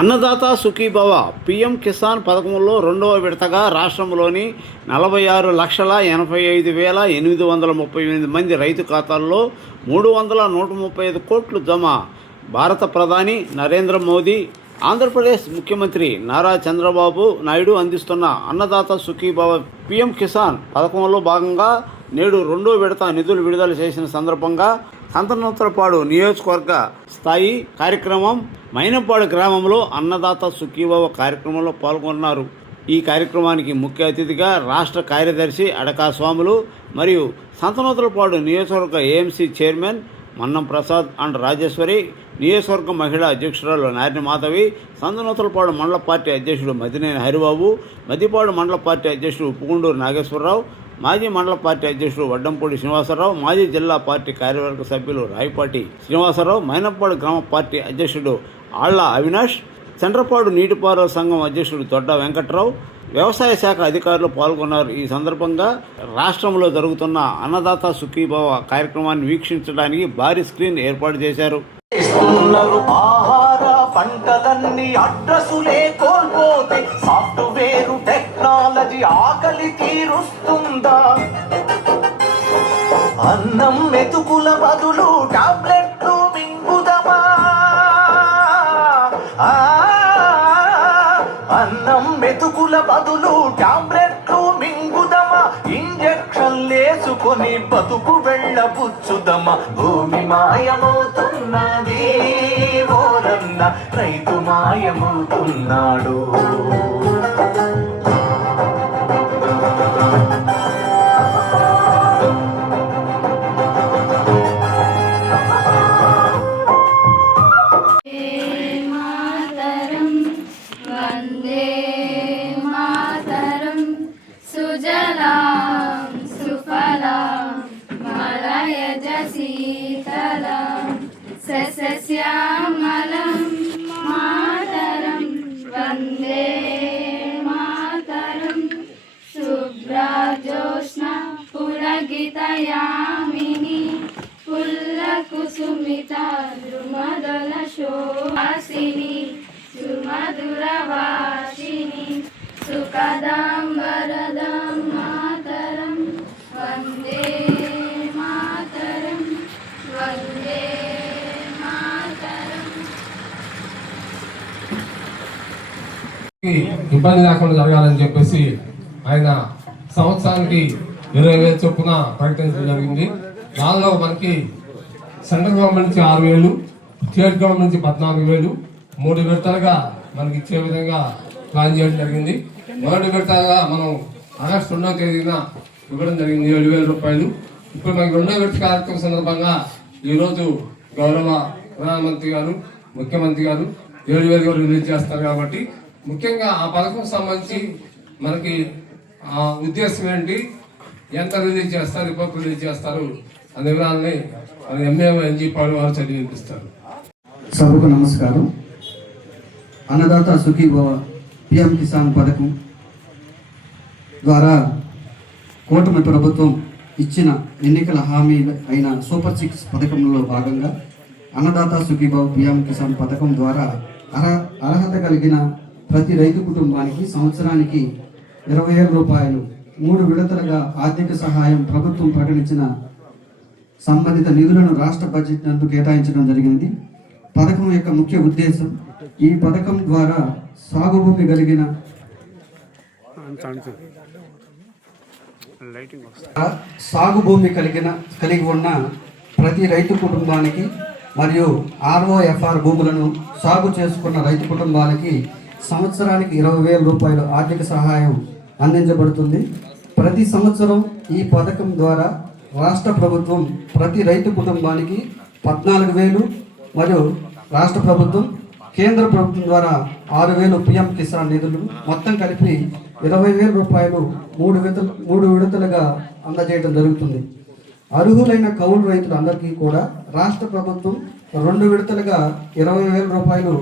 Annadata Sukhibhava PM Kisan పథకంలో రెండవ విడతగా రాష్ట్రంలోని 46,85,838 మంది రైతు ఖాతాల్లో 135 కోట్లు జమ. భారత ప్రధాని నరేంద్ర మోదీ, ఆంధ్రప్రదేశ్ ముఖ్యమంత్రి నారా చంద్రబాబు నాయుడు అందిస్తున్న అన్నదాత సుఖీభవ పీఎం కిసాన్ పథకంలో భాగంగా నేడు రెండో విడత నిధులు విడుదల చేసిన సందర్భంగా సంతనూతలపాడు నియోజకవర్గ స్థాయి కార్యక్రమం మైనంపాడు గ్రామంలో అన్నదాత సుఖీభవ కార్యక్రమంలో పాల్గొన్నారు. ఈ కార్యక్రమానికి ముఖ్య అతిథిగా రాష్ట్ర కార్యదర్శి అడకా స్వాములు మరియు సంతనూతలపాడు నియోజకవర్గ AMC chairman Mannam Prasad and Rajeswari, నియోజకవర్గ మహిళా అధ్యక్షురాలు నారిని మాధవి, సంతనూతలపాడు మండల పార్టీ అధ్యక్షుడు మదినేని హరిబాబు, మద్దిపాడు మండల పార్టీ అధ్యక్షుడు ఉప్పుగుండూరు నాగేశ్వరరావు, మాజీ మండల పార్టీ అధ్యక్షుడు వడ్డంపూడి శ్రీనివాసరావు, మాజీ జిల్లా పార్టీ కార్యవర్గ సభ్యులు రాయపాటి శ్రీనివాసరావు, మైనంపాడు గ్రామ పార్టీ అధ్యక్షుడు ఆళ్ల అవినాష్, చంద్రపాడు నీటిపారుదల సంఘం అధ్యక్షుడు దొడ్డ వెంకట్రావు, వ్యవసాయ శాఖ అధికారులు పాల్గొన్నారు. ఈ సందర్భంగా రాష్ట్రంలో జరుగుతున్న అన్నదాత సుఖీభవ కార్యక్రమాన్ని వీక్షించడానికి భారీ స్క్రీన్ ఏర్పాటు చేశారు. పంటలన్నీ అడ్రస్సులే కోల్పోతే సాఫ్ట్వేర్ టెక్నాలజీ ఆకలి తీరుస్తుందా? అన్నం మెతుకుల బదులు టాబ్లెట్లు మింగుదమా? అన్నం మెతుకుల బదులు టాబ్లెట్లు మింగుదమా? ఇంజక్షన్లేసుకొని బతుకు వెళ్ళబుచ్చుదమా? భూమి మాయమవుతున్నది ఓరన్న, రైతు మాయమవుతున్నాడు. సస్యశ్యామలం మాతరం వందే మాతరం శుభ్రజోష్ణ పులకితయామిని పుల్లకుసుమిత ద్రుమదల శోభాసిని సుమధురవాసిని సుఖదాం వరదాం మాతరం వందే మాతరం వందే ఇబ్బంది లేకుండా జరగాలని చెప్పేసి ఆయన సంవత్సరానికి 20,000 చొప్పున ప్రకటించడం జరిగింది. దానిలో మనకి సెంట్రల్ గవర్నమెంట్ నుంచి 6,000, స్టేట్ గవర్నమెంట్ నుంచి 14,000 3 విడతలుగా మనకి ఇచ్చే విధంగా ప్లాన్ చేయడం జరిగింది. మొదటి విడతగా మనం ఆగస్టు 2వ తేదీన ఇవ్వడం జరిగింది 7,000 రూపాయలు. ఇప్పుడు మనకి రెండో విడత కార్యక్రమం సందర్భంగా ఈరోజు గౌరవ ప్రధానమంత్రి గారు, ముఖ్యమంత్రి గారు 7,000 రిలీజ్ చేస్తారు. కాబట్టి ముఖ్యంగా ఆ పథకం సంబంధించి మనకి ఉద్దేశం ఏంటి, ఎంత రిలీజ్ చేస్తారు, రిపోర్ట్ రిలీజ్ చేస్తారు అనే వివరాలని మన ఎంఏఎన్జీ పాడు వారు చదివి వినిపిస్తారు. సభకు నమస్కారం. అన్నదాత సుఖీభవ పిఎం కిసాన్ పథకం ద్వారా కూటమి ప్రభుత్వం ఇచ్చిన ఎన్నికల హామీ అయిన సూపర్ 6 పథకంలో భాగంగా అన్నదాత సుఖీభవ పిఎం కిసాన్ పథకం ద్వారా అర్హత కలిగిన ప్రతి రైతు కుటుంబానికి సంవత్సరానికి 20,000 రూపాయలు 3 విడతలుగా ఆర్థిక సహాయం ప్రభుత్వం ప్రకటించిన సంబంధిత నిధులను రాష్ట్ర బడ్జెట్ నందు కేటాయించడం జరిగింది. పథకం యొక్క ముఖ్య ఉద్దేశం, ఈ పథకం ద్వారా సాగు భూమి కలిగి ఉన్న ప్రతి రైతు కుటుంబానికి మరియు ROFR భూములను సాగు చేసుకున్న రైతు కుటుంబానికి సంవత్సరానికి 20,000 రూపాయలు ఆర్థిక సహాయం అందించబడుతుంది. ప్రతి సంవత్సరం ఈ పథకం ద్వారా రాష్ట్ర ప్రభుత్వం ప్రతి రైతు కుటుంబానికి 14,000 మరియు రాష్ట్ర ప్రభుత్వం, కేంద్ర ప్రభుత్వం ద్వారా 6,000 పిఎం కిసాన్ నిధులు మొత్తం కలిపి 20,000 రూపాయలు 3 విడతలుగా అందజేయడం జరుగుతుంది. అర్హులైన కౌలు రైతులందరికీ కూడా రాష్ట్ర ప్రభుత్వం 2 విడతలుగా 20,000 రూపాయలు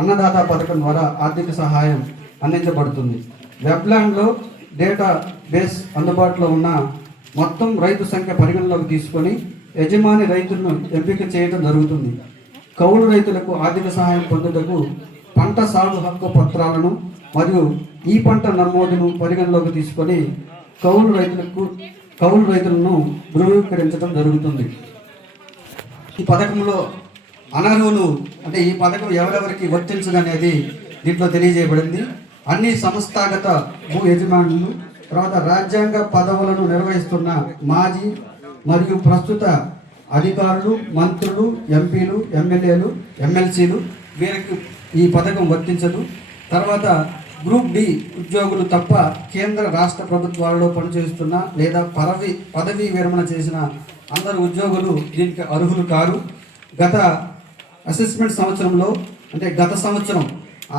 అన్నదాత పథకం ద్వారా ఆర్థిక సహాయం అందించబడుతుంది. వెబ్లాండ్లో డేటా బేస్ అందుబాటులో ఉన్న మొత్తం రైతు సంఖ్య పరిగణలోకి తీసుకొని యజమాని రైతులను ఎంపిక చేయడం జరుగుతుంది. కౌలు రైతులకు ఆర్థిక సహాయం పొందుటకు పంట సాగు హక్కు పత్రాలను మరియు ఈ పంట నమోదును పరిగణలోకి తీసుకొని కౌలు రైతులను ధృవీకరించడం జరుగుతుంది. ఈ పథకంలో అనర్హులు అంటే ఈ పథకం ఎవరెవరికి వర్తించదనేది దీంట్లో తెలియజేయబడింది. అన్ని సంస్థాగత భూ యజమానులు, తర్వాత రాజ్యాంగ పదవులను నిర్వహిస్తున్న మాజీ మరియు ప్రస్తుత అధికారులు, మంత్రులు, ఎంపీలు, ఎమ్మెల్యేలు, ఎమ్మెల్సీలు వీరికి ఈ పథకం వర్తించదు. తర్వాత గ్రూప్ డి ఉద్యోగులు తప్ప కేంద్ర రాష్ట్ర ప్రభుత్వాలలో పనిచేస్తున్న లేదా పదవీ విరమణ చేసిన అందరు ఉద్యోగులు దీనికి అర్హులు కారు. గత అసెస్మెంట్ సంవత్సరంలో అంటే గత సంవత్సరం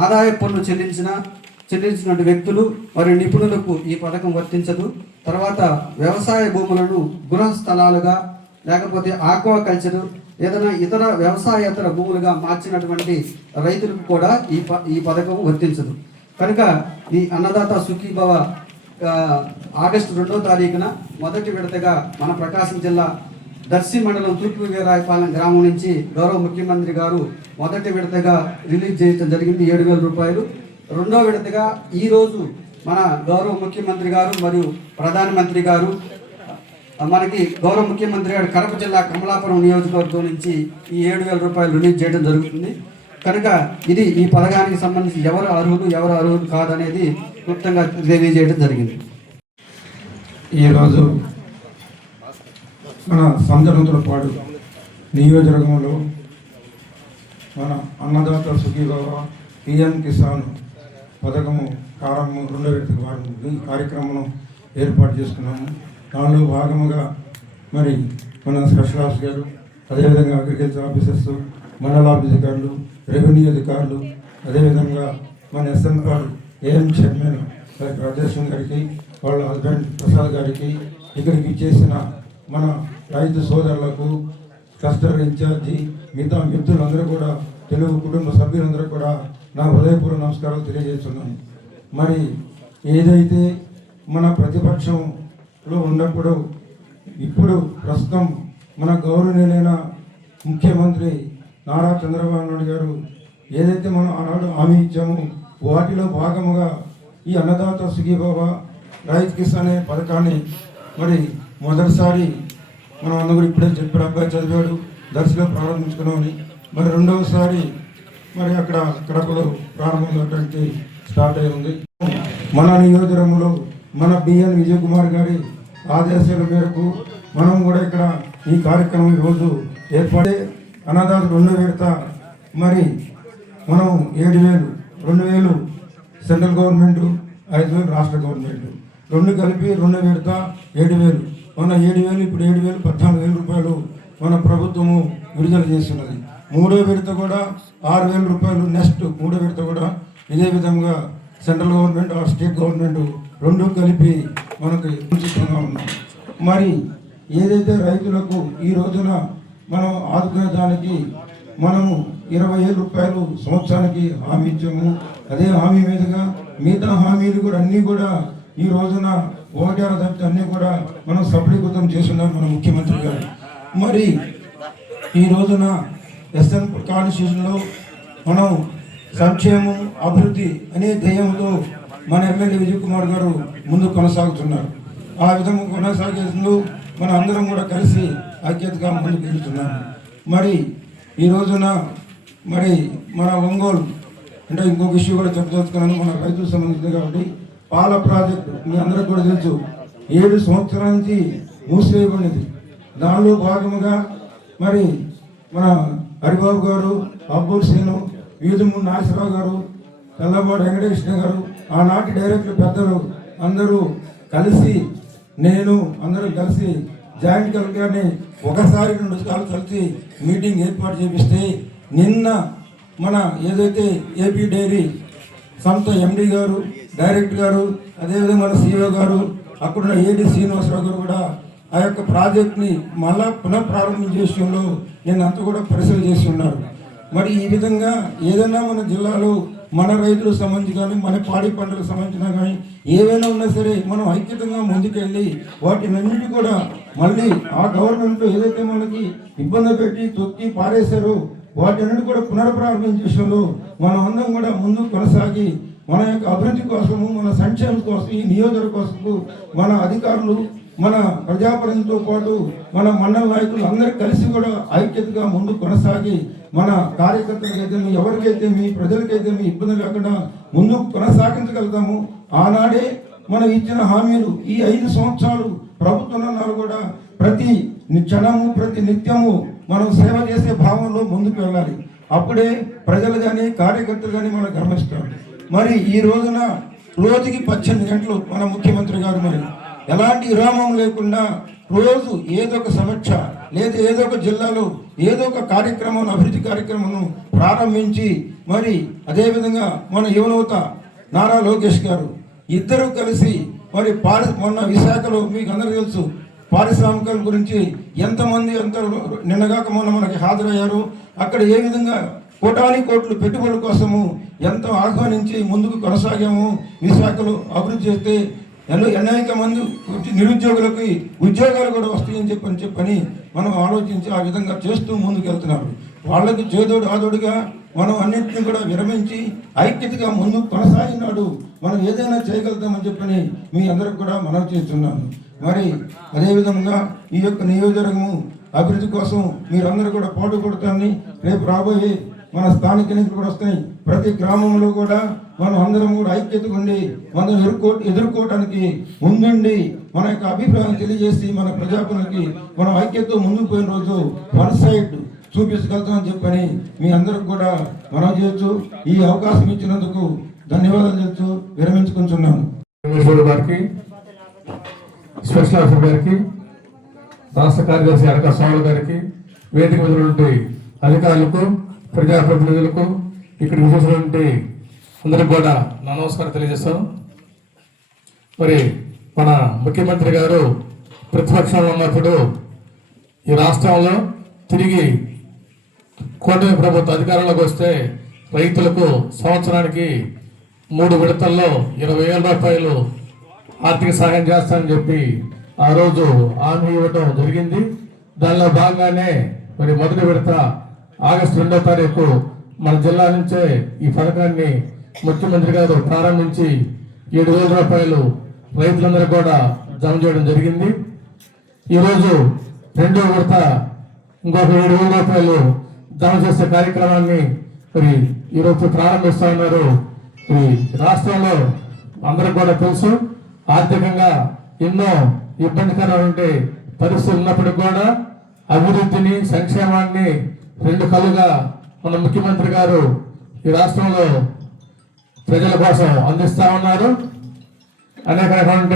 ఆదాయ పన్ను చెల్లించిన వ్యక్తులు మరియు నిపుణులకు ఈ పథకం వర్తించదు. తర్వాత వ్యవసాయ భూములను గృహ స్థలాలుగా లేకపోతే ఆక్వాకల్చర్ ఏదైనా ఇతర వ్యవసాయేతర భూములుగా మార్చినటువంటి రైతులకు కూడా ఈ పథకం వర్తించదు. కనుక ఈ అన్నదాత సుఖీభవ ఆగస్టు 2వ తారీఖున మొదటి విడతగా మన ప్రకాశం జిల్లా దర్శి మండలం తూర్పు వీరాయపాలెం గ్రామం నుంచి గౌరవ ముఖ్యమంత్రి గారు మొదటి విడతగా రిలీజ్ చేయడం జరిగింది 7,000 రూపాయలు. రెండో విడతగా ఈరోజు మన గౌరవ ముఖ్యమంత్రి గారు మరియు ప్రధానమంత్రి గారు మనకి గౌరవ ముఖ్యమంత్రి గారు కడప జిల్లా కమలాపురం నియోజకవర్గం నుంచి ఈ 7,000 రూపాయలు రిలీజ్ చేయడం జరుగుతుంది. కనుక ఇది ఈ పథకానికి సంబంధించి ఎవరు అర్హులు కాదనేది క్లుప్తంగా తెలియజేయడం జరిగింది. ఈరోజు మన సంజనంతులపాడు నియోజకవర్గంలో మన అన్నదాత సుఖీభవ పిఎం కిసాన్ పథకము ప్రారంభం 2వ విడత ఈ కార్యక్రమం ఏర్పాటు చేసుకున్నాము. దానిలో భాగముగా మరి మన స్పెషల్ ఆఫీసర్ అదేవిధంగా అగ్రికల్చర్ ఆఫీసర్స్, మండల ఆఫీస్ అధికారులు, రెవెన్యూ అధికారులు, అదేవిధంగా మన ఎస్ఎంఆర్ ఏఎం చైర్మన్ రాజేశ్వర్ గారికి, వాళ్ళ హస్బెండ్ ప్రసాద్ గారికి, ఇక్కడికి ఇచ్చేసిన మన రైతు సోదరులకు, క్లస్టర్ ఇన్ఛార్జి, మిగతా మిత్రులందరూ కూడా, తెలుగు కుటుంబ సభ్యులందరూ కూడా నా హృదయపూర్వక నమస్కారాలు తెలియజేస్తున్నాను. మరి ఏదైతే మన ప్రతిపక్షంలో ఉన్నప్పుడు ఇప్పుడు ప్రస్తుతం మన గౌరవనీయులైన ముఖ్యమంత్రి నారా చంద్రబాబు నాయుడు గారు ఏదైతే మనం ఆనాడు హామీ ఇచ్చామో వాటిలో భాగముగా ఈ అన్నదాత సుఖీభవ రైతు కిసాన్ అనే పథకాన్ని మరి మొదటిసారి మనం అందరూ ఇప్పుడే చెప్పాడు, అబ్బాయి చదివాడు, దర్శిలో ప్రారంభించుకున్నామని. మరి రెండవసారి మరి అక్కడ కడపలో ప్రారంభమైనటువంటి స్టార్ట్ అయి ఉంది. మన నియోజకవర్గంలో మన బిఎన్ విజయ్ కుమార్ గారి ఆదేశాల మేరకు మనం కూడా ఇక్కడ ఈ కార్యక్రమం ఈరోజు ఏర్పడే అన్నదాత 2వ విడత మరి మనం 7,000 సెంట్రల్ గవర్నమెంట్, 5,000 రాష్ట్ర గవర్నమెంట్, 2 కలిపి 2వ విడత 7,000. మన 7,000 ఇప్పుడు 7,000 14,000 రూపాయలు మన ప్రభుత్వము విడుదల చేస్తున్నది. 3వ విడత కూడా 6,000 రూపాయలు. నెక్స్ట్ 3వ విడత కూడా ఇదే విధంగా central government or state government 2 కలిపి మనకు ఉచితంగా ఉన్నాం. మరి ఏదైతే రైతులకు ఈ రోజున మనం ఆదుకునేదానికి మనము 20,000 రూపాయలు సంవత్సరానికి హామీ ఇచ్చాము. అదే హామీ మీదుగా మిగతా హామీలు కూడా అన్నీ కూడా ఈ రోజున 1/6 తప్పితే అన్నీ కూడా మనం సఫలీకృతం చేస్తున్నాం మన ముఖ్యమంత్రి గారు. మరి ఈ రోజున ఎస్ఎన్ కాన్స్టిట్యూషన్లో మనం సంక్షేమం అభివృద్ధి అనే ధ్యేయంతో మన ఎమ్మెల్యే విజయ్ కుమార్ గారు ముందు కొనసాగుతున్నారు. ఆ విధంగా కొనసాగేందుకు మన అందరం కూడా కలిసి ఐక్యతగా ముందుకు వెళ్తున్నాము. మరి ఈ రోజున మరి మన ఒంగోలు అంటే ఇంకొక ఇష్యూ కూడా చెప్పదలుచుకున్నాను, మన రైతులకు సంబంధించింది కాబట్టి. పాల ప్రాజెక్టు మీ అందరికి కూడా తెలుసు, 7 సంవత్సరాల నుంచి మూసివేయబడినది. దానిలో భాగముగా మరి మన హరిబాబు గారు, అబ్బూర్ శ్రీను, వీధుమూడి నాగేశ్వరరావు గారు, తెల్లబాటు వెంకటకృష్ణ గారు, ఆనాటి డైరెక్టర్ పెద్దలు అందరూ కలిసి అందరూ కలిసి జాయింట్ కలెక్టర్ని ఒకసారి 2 సార్లు కలిసి మీటింగ్ ఏర్పాటు చేపిస్తే నిన్న మన ఏదైతే ఏపీ డైరీ సంస్థ ఎండి గారు, డైరెక్టర్ గారు, అదేవిధంగా మన సిఇఓ గారు, అక్కడున్న ఏడి శ్రీనివాసరావు గారు కూడా ఆ యొక్క ప్రాజెక్ట్ని మళ్ళా పునఃప్రారంభించే విషయంలో అంతా కూడా పరిశీలన చేసి ఉన్నారు. మరి ఈ విధంగా ఏదైనా మన జిల్లాలో మన రైతులకు సంబంధించి కానీ మన పాడి పంటలకు సంబంధించిన కానీ ఏవైనా ఉన్నా సరే మనం ఐక్యతంగా ముందుకెళ్ళి వాటినన్నిటి కూడా మళ్ళీ ఆ గవర్నమెంట్లో ఏదైతే మనకి ఇబ్బంది పెట్టి తొక్కి పారేశారో వాటిని కూడా పునఃప్రారంభించేలో మనం అందరం కూడా ముందుకు కొనసాగి మన యొక్క అభివృద్ధి కోసము, మన సంక్షేమం కోసం, ఈ నియోజకవర్గం కోసము మన అధికారులు, మన ప్రజాప్రతినిధులతో పాటు మన మండల నాయకులు అందరూ కలిసి కూడా ఐక్యతగా ముందుకు కొనసాగి మన కార్యకర్తలకైతే మీ ఎవరికైతే మీ ప్రజలకైతే మీ ఇబ్బంది లేకుండా ముందుకు కొనసాగించగలుగుతాము. ఆనాడే మనం ఇచ్చిన హామీలు ఈ 5 సంవత్సరాలు ప్రభుత్వం కూడా ప్రతి క్షణము ప్రతి నిత్యము మనం సేవ చేసే భావంలో ముందుకు వెళ్ళాలి. అప్పుడే ప్రజలు కానీ కార్యకర్తలు కానీ మనం గమనిస్తారు. మరి ఈ రోజున రోజుకి 18 గంటలు మన ముఖ్యమంత్రి గారు మరి ఎలాంటి విరామం లేకుండా రోజు ఏదో ఒక సమీక్ష లేదా ఏదో ఒక జిల్లాలో ఏదో ఒక కార్యక్రమం, అభివృద్ధి కార్యక్రమం ప్రారంభించి మరి అదేవిధంగా మన యువనేత నారా లోకేష్ గారు ఇద్దరు కలిసి మరి మొన్న విశాఖలో మీకు అందరికీ తెలుసు పారిశ్రామికల గురించి ఎంతమంది నిన్నగాక మొన్న మనకి హాజరయ్యారు. అక్కడ ఏ విధంగా కోట్లు పెట్టుబడుల కోసము ఎంతో ఆహ్వానించి ముందుకు కొనసాగాము. విశాఖలో అభివృద్ధి చేస్తే అనేక మంది నిరుద్యోగులకి ఉద్యోగాలు కూడా వస్తాయని చెప్పని మనం ఆలోచించి ఆ విధంగా చేస్తూ ముందుకు వెళ్తున్నారు. వాళ్ళకి చేదోడు ఆదోడుగా మనం అన్నింటినీ కూడా విరమించి ఐక్యతగా ముందుకు కొనసాగినాడు మనం ఏదైనా చేయగలుగుతామని చెప్పని మీ అందరికి కూడా మనం చేస్తున్నాను. మరి అదేవిధంగా ఈ యొక్క నియోజకవర్గము అభివృద్ధి కోసం మీరందరూ కూడా పాటుపడుతారని, రేపు రాబోయే మన స్థానిక ఎన్నికలు కూడా వస్తాయి. ప్రతి గ్రామంలో కూడా మనం అందరం కూడా ఐక్యతగా ఉండి మనం ఎదుర్కోవటానికి ముందుండి మన యొక్క అభిప్రాయం తెలియజేసి మన ప్రజాపనికి మనం ఐక్యతతో ముందుకు పోయిన రోజు వన్ సైడ్ చూపించగలుగుతామని చెప్పని మీ అందరికి కూడా మనం చేయొచ్చు. ఈ అవకాశం ఇచ్చినందుకు ధన్యవాదాలు చెప్తూ విరమించుకుంటున్నాను. గారికి, స్పెషల్ ఆఫీసర్ గారికి, రాష్ట్ర కార్యదర్శి అరక స్వామి గారికి, వేదిక మీద ఉన్నటువంటి అధికారులకు, ప్రజాప్రతినిధులకు, ఇక్కడ విశేషమైనటువంటి అందరికి కూడా నా నమస్కారం తెలియజేస్తాను. మరి మన ముఖ్యమంత్రి గారు ప్రతిపక్షంలో ఉన్నప్పుడు ఈ రాష్ట్రంలో తిరిగి కూటమి ప్రభుత్వ అధికారంలోకి వస్తే రైతులకు సంవత్సరానికి 3 విడతల్లో 20,000 రూపాయలు ఆర్థిక సహాయం చేస్తానని చెప్పి ఆ రోజు హామీ ఇవ్వటం జరిగింది. దానిలో భాగంగానే మరి మొదటి విడత ఆగస్టు 2వ తారీఖు మన జిల్లా నుంచే ఈ పథకాన్ని ముఖ్యమంత్రి గారు ప్రారంభించి 7,000 రూపాయలు రైతులందరూ కూడా జమ చేయడం జరిగింది. ఈరోజు 2వ విడత ఇంకొక 7,000 రూపాయలు జమ చేసే కార్యక్రమాన్ని మరి ఈరోజు ప్రారంభిస్తా ఉన్నారు. ఈ రాష్ట్రంలో అందరికి కూడా తెలుసు, ఆర్థికంగా ఎన్నో ఇబ్బందికరమైన పరిస్థితులు ఉన్నప్పటికీ కూడా అభివృద్ధిని, సంక్షేమాన్ని 2 కళ్ళుగా మన ముఖ్యమంత్రి గారు ఈ రాష్ట్రంలో ప్రజల కోసం అందిస్తా ఉన్నారు. అనేక రకమైన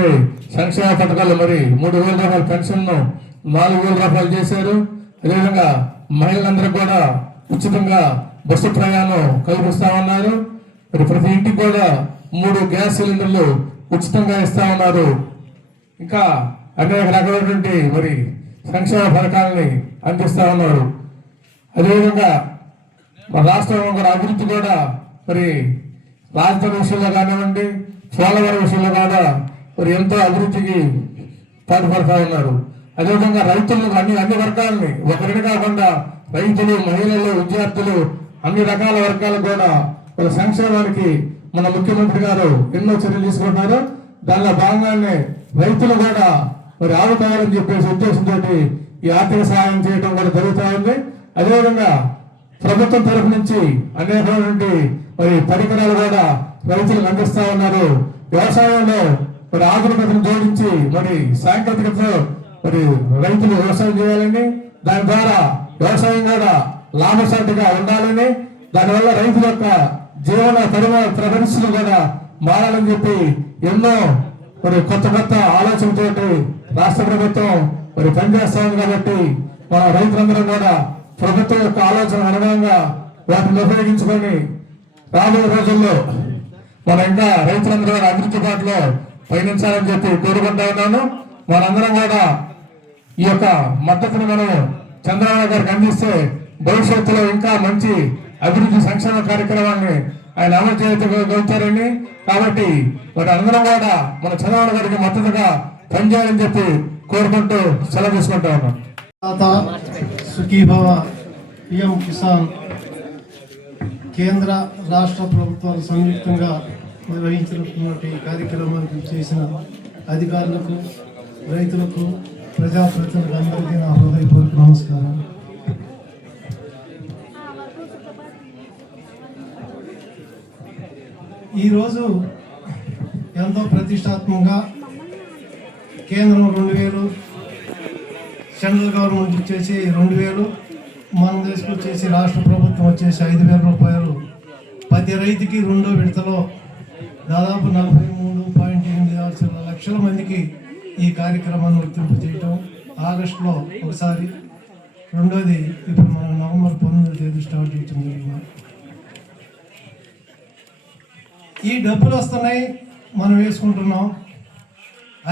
సంక్షేమ పథకాలు మరి 3,000 రూపాయల పెన్షన్ను 4,000 రూపాయలు చేశారు. అదేవిధంగా మహిళలందరికీ కూడా ఉచితంగా బస్సు ప్రయాణం కల్పిస్తా ఉన్నారు. మరి ప్రతి ఇంటికి కూడా 3 గ్యాస్ సిలిండర్లు ఉచితంగా ఇస్తా ఉన్నారు. ఇంకా అనేక రకాలైనటువంటి మరి సంక్షేమ పథకాలని అందిస్తా ఉన్నారు. అదేవిధంగా మన రాష్ట్రంలో కూడా అభివృద్ధి కూడా మరి రాజధాని విషయంలో కానివ్వండి, పోలవరం విషయంలో కూడా మరి ఎంతో అభివృద్ధికి పాటుపడతా ఉన్నారు. అదేవిధంగా రైతులు అన్ని వర్గాలని ఒకరిని కాకుండా రైతులు, మహిళలు, విద్యార్థులు అన్ని రకాల వర్గాలు కూడా వాళ్ళ సంక్షేమానికి మన ముఖ్యమంత్రి గారు ఎన్నో చర్యలు తీసుకుంటున్నారు. దానిలో భాగంగానే రైతులు కూడా మరి ఆదుకోవాలని చెప్పేసి ఉద్దేశంతో ఈ ఆర్థిక సహాయం చేయడం కూడా జరుగుతూ ఉంది. అదేవిధంగా ప్రభుత్వం తరఫు నుంచి అనేకమైనటువంటి మరి పరికరాలు కూడా రైతులకు అందిస్తా ఉన్నారు. వ్యవసాయంలో మరి ఆధునికతను జోడించి మరి సాంకేతికతతో మరి రైతులు వ్యవసాయం చేయాలని, దాని ద్వారా వ్యవసాయం కూడా లాభసాటిగా ఉండాలని, దానివల్ల రైతుల యొక్క జీవన పరిస్థితులు కూడా మారాలని చెప్పి ఎన్నో మరి కొత్త ఆలోచనతోటి రాష్ట్ర ప్రభుత్వం మరి పనిచేస్తా ఉంది. కాబట్టి మన రైతులందరూ కూడా ప్రభుత్వం యొక్క ఆలోచన అనుగుణంగా వాటిని ఉపయోగించుకొని రాబోయే రోజుల్లో మన ఇంకా రైతులందరూ కూడా అభివృద్ధి బాటలో పయనించాలని చెప్పి కోరుకుంటా ఉన్నాను. మనందరం కూడా ఈ యొక్క మద్దతును మనం చంద్రబాబు గారికి అందిస్తే భవిష్యత్తులో ఇంకా మంచి అభివృద్ధి సంక్షేమ కార్యక్రమాన్ని ఆయన అమలు చేయగలుగుతారని, కాబట్టి మరి అందరం కూడా మన చంద్రబాబు గారికి మద్దతుగా పనిచేయాలని చెప్పి కోరుకుంటూ సెలవు తీసుకుంటా ఉన్నాం. సుఖీభవ పిఎం కిసాన్ కేంద్ర రాష్ట్ర ప్రభుత్వాలు సంయుక్తంగా నిర్వహించినటువంటి ఈ కార్యక్రమానికి చేసిన అధికారులకు, రైతులకు, ప్రజాప్రతినిధులకు అందరికీ నా హృదయపూర్వక నమస్కారం. ఈరోజు ఎంతో ప్రతిష్టాత్మకంగా కేంద్రం 2000, సెంట్రల్ గవర్నమెంట్ వచ్చేసి 2000, మన తీసుకొచ్చేసి రాష్ట్ర ప్రభుత్వం వచ్చేసి 5000 రూపాయలు ప్రతి రైతుకి రెండో విడతలో దాదాపు 43.86 లక్షల మందికి ఈ కార్యక్రమాన్ని వర్తింపు చేయటం. ఆగస్టులో ఒకసారి, రెండోది ఇప్పుడు మనం నవంబర్ 19వ తేదీ స్టార్ట్ చేయటం జరిగింది. ఈ డబ్బులు వస్తున్నాయి, మనం వేసుకుంటున్నాం.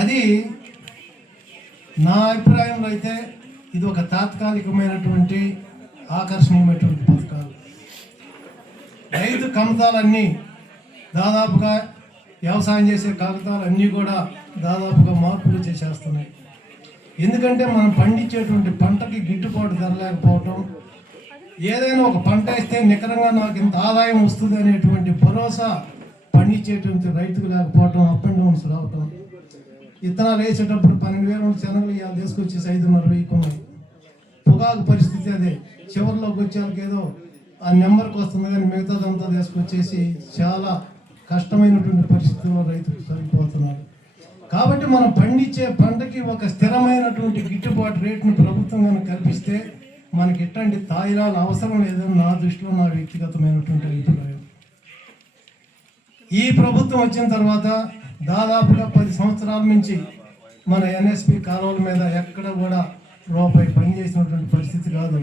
అది నా అభిప్రాయంలో అయితే ఇది ఒక తాత్కాలికమైనటువంటి ఆకర్షణీయమైనటువంటి పథకాలు. రైతు కమతాలన్నీ దాదాపుగా వ్యవసాయం చేసే కాగితాలన్నీ కూడా దాదాపుగా మార్పులు చేసేస్తున్నాయి. ఎందుకంటే మనం పండించేటువంటి పంటకి గిట్టుబాటు ధర లేకపోవటం, ఏదైనా ఒక పంట వేస్తే నికరంగా నాకు ఇంత ఆదాయం వస్తుంది అనేటువంటి భరోసా పండించేటువంటి రైతుకు లేకపోవటం, అప్ అండ్ డౌన్స్ రావటం. విత్తనాలు వేసేటప్పుడు 12,000 శనగలు ఇవాళ తీసుకొచ్చేసి 5,500 కొన్నాయి. పొగాకు పరిస్థితి అదే, చివరిలోకి వచ్చేకి ఏదో ఆ నెంబర్కి వస్తుంది కానీ మిగతాదంతా తీసుకొచ్చేసి చాలా కష్టమైనటువంటి పరిస్థితుల్లో రైతులు సరిపోతున్నారు. కాబట్టి మనం పండించే పంటకి ఒక స్థిరమైనటువంటి గిట్టుబాటు రేటును ప్రభుత్వం కనుక కల్పిస్తే మనకి ఎట్లాంటి తాయిలాలు అవసరం లేదని నా దృష్టిలో, నా వ్యక్తిగతమైనటువంటి అభిప్రాయం. ఈ ప్రభుత్వం వచ్చిన తర్వాత దాదాపుగా 10 సంవత్సరాల నుంచి మన ఎన్ఎస్పి కాలువల మీద ఎక్కడ కూడా రూపాయి పనిచేసినటువంటి పరిస్థితి కాదు.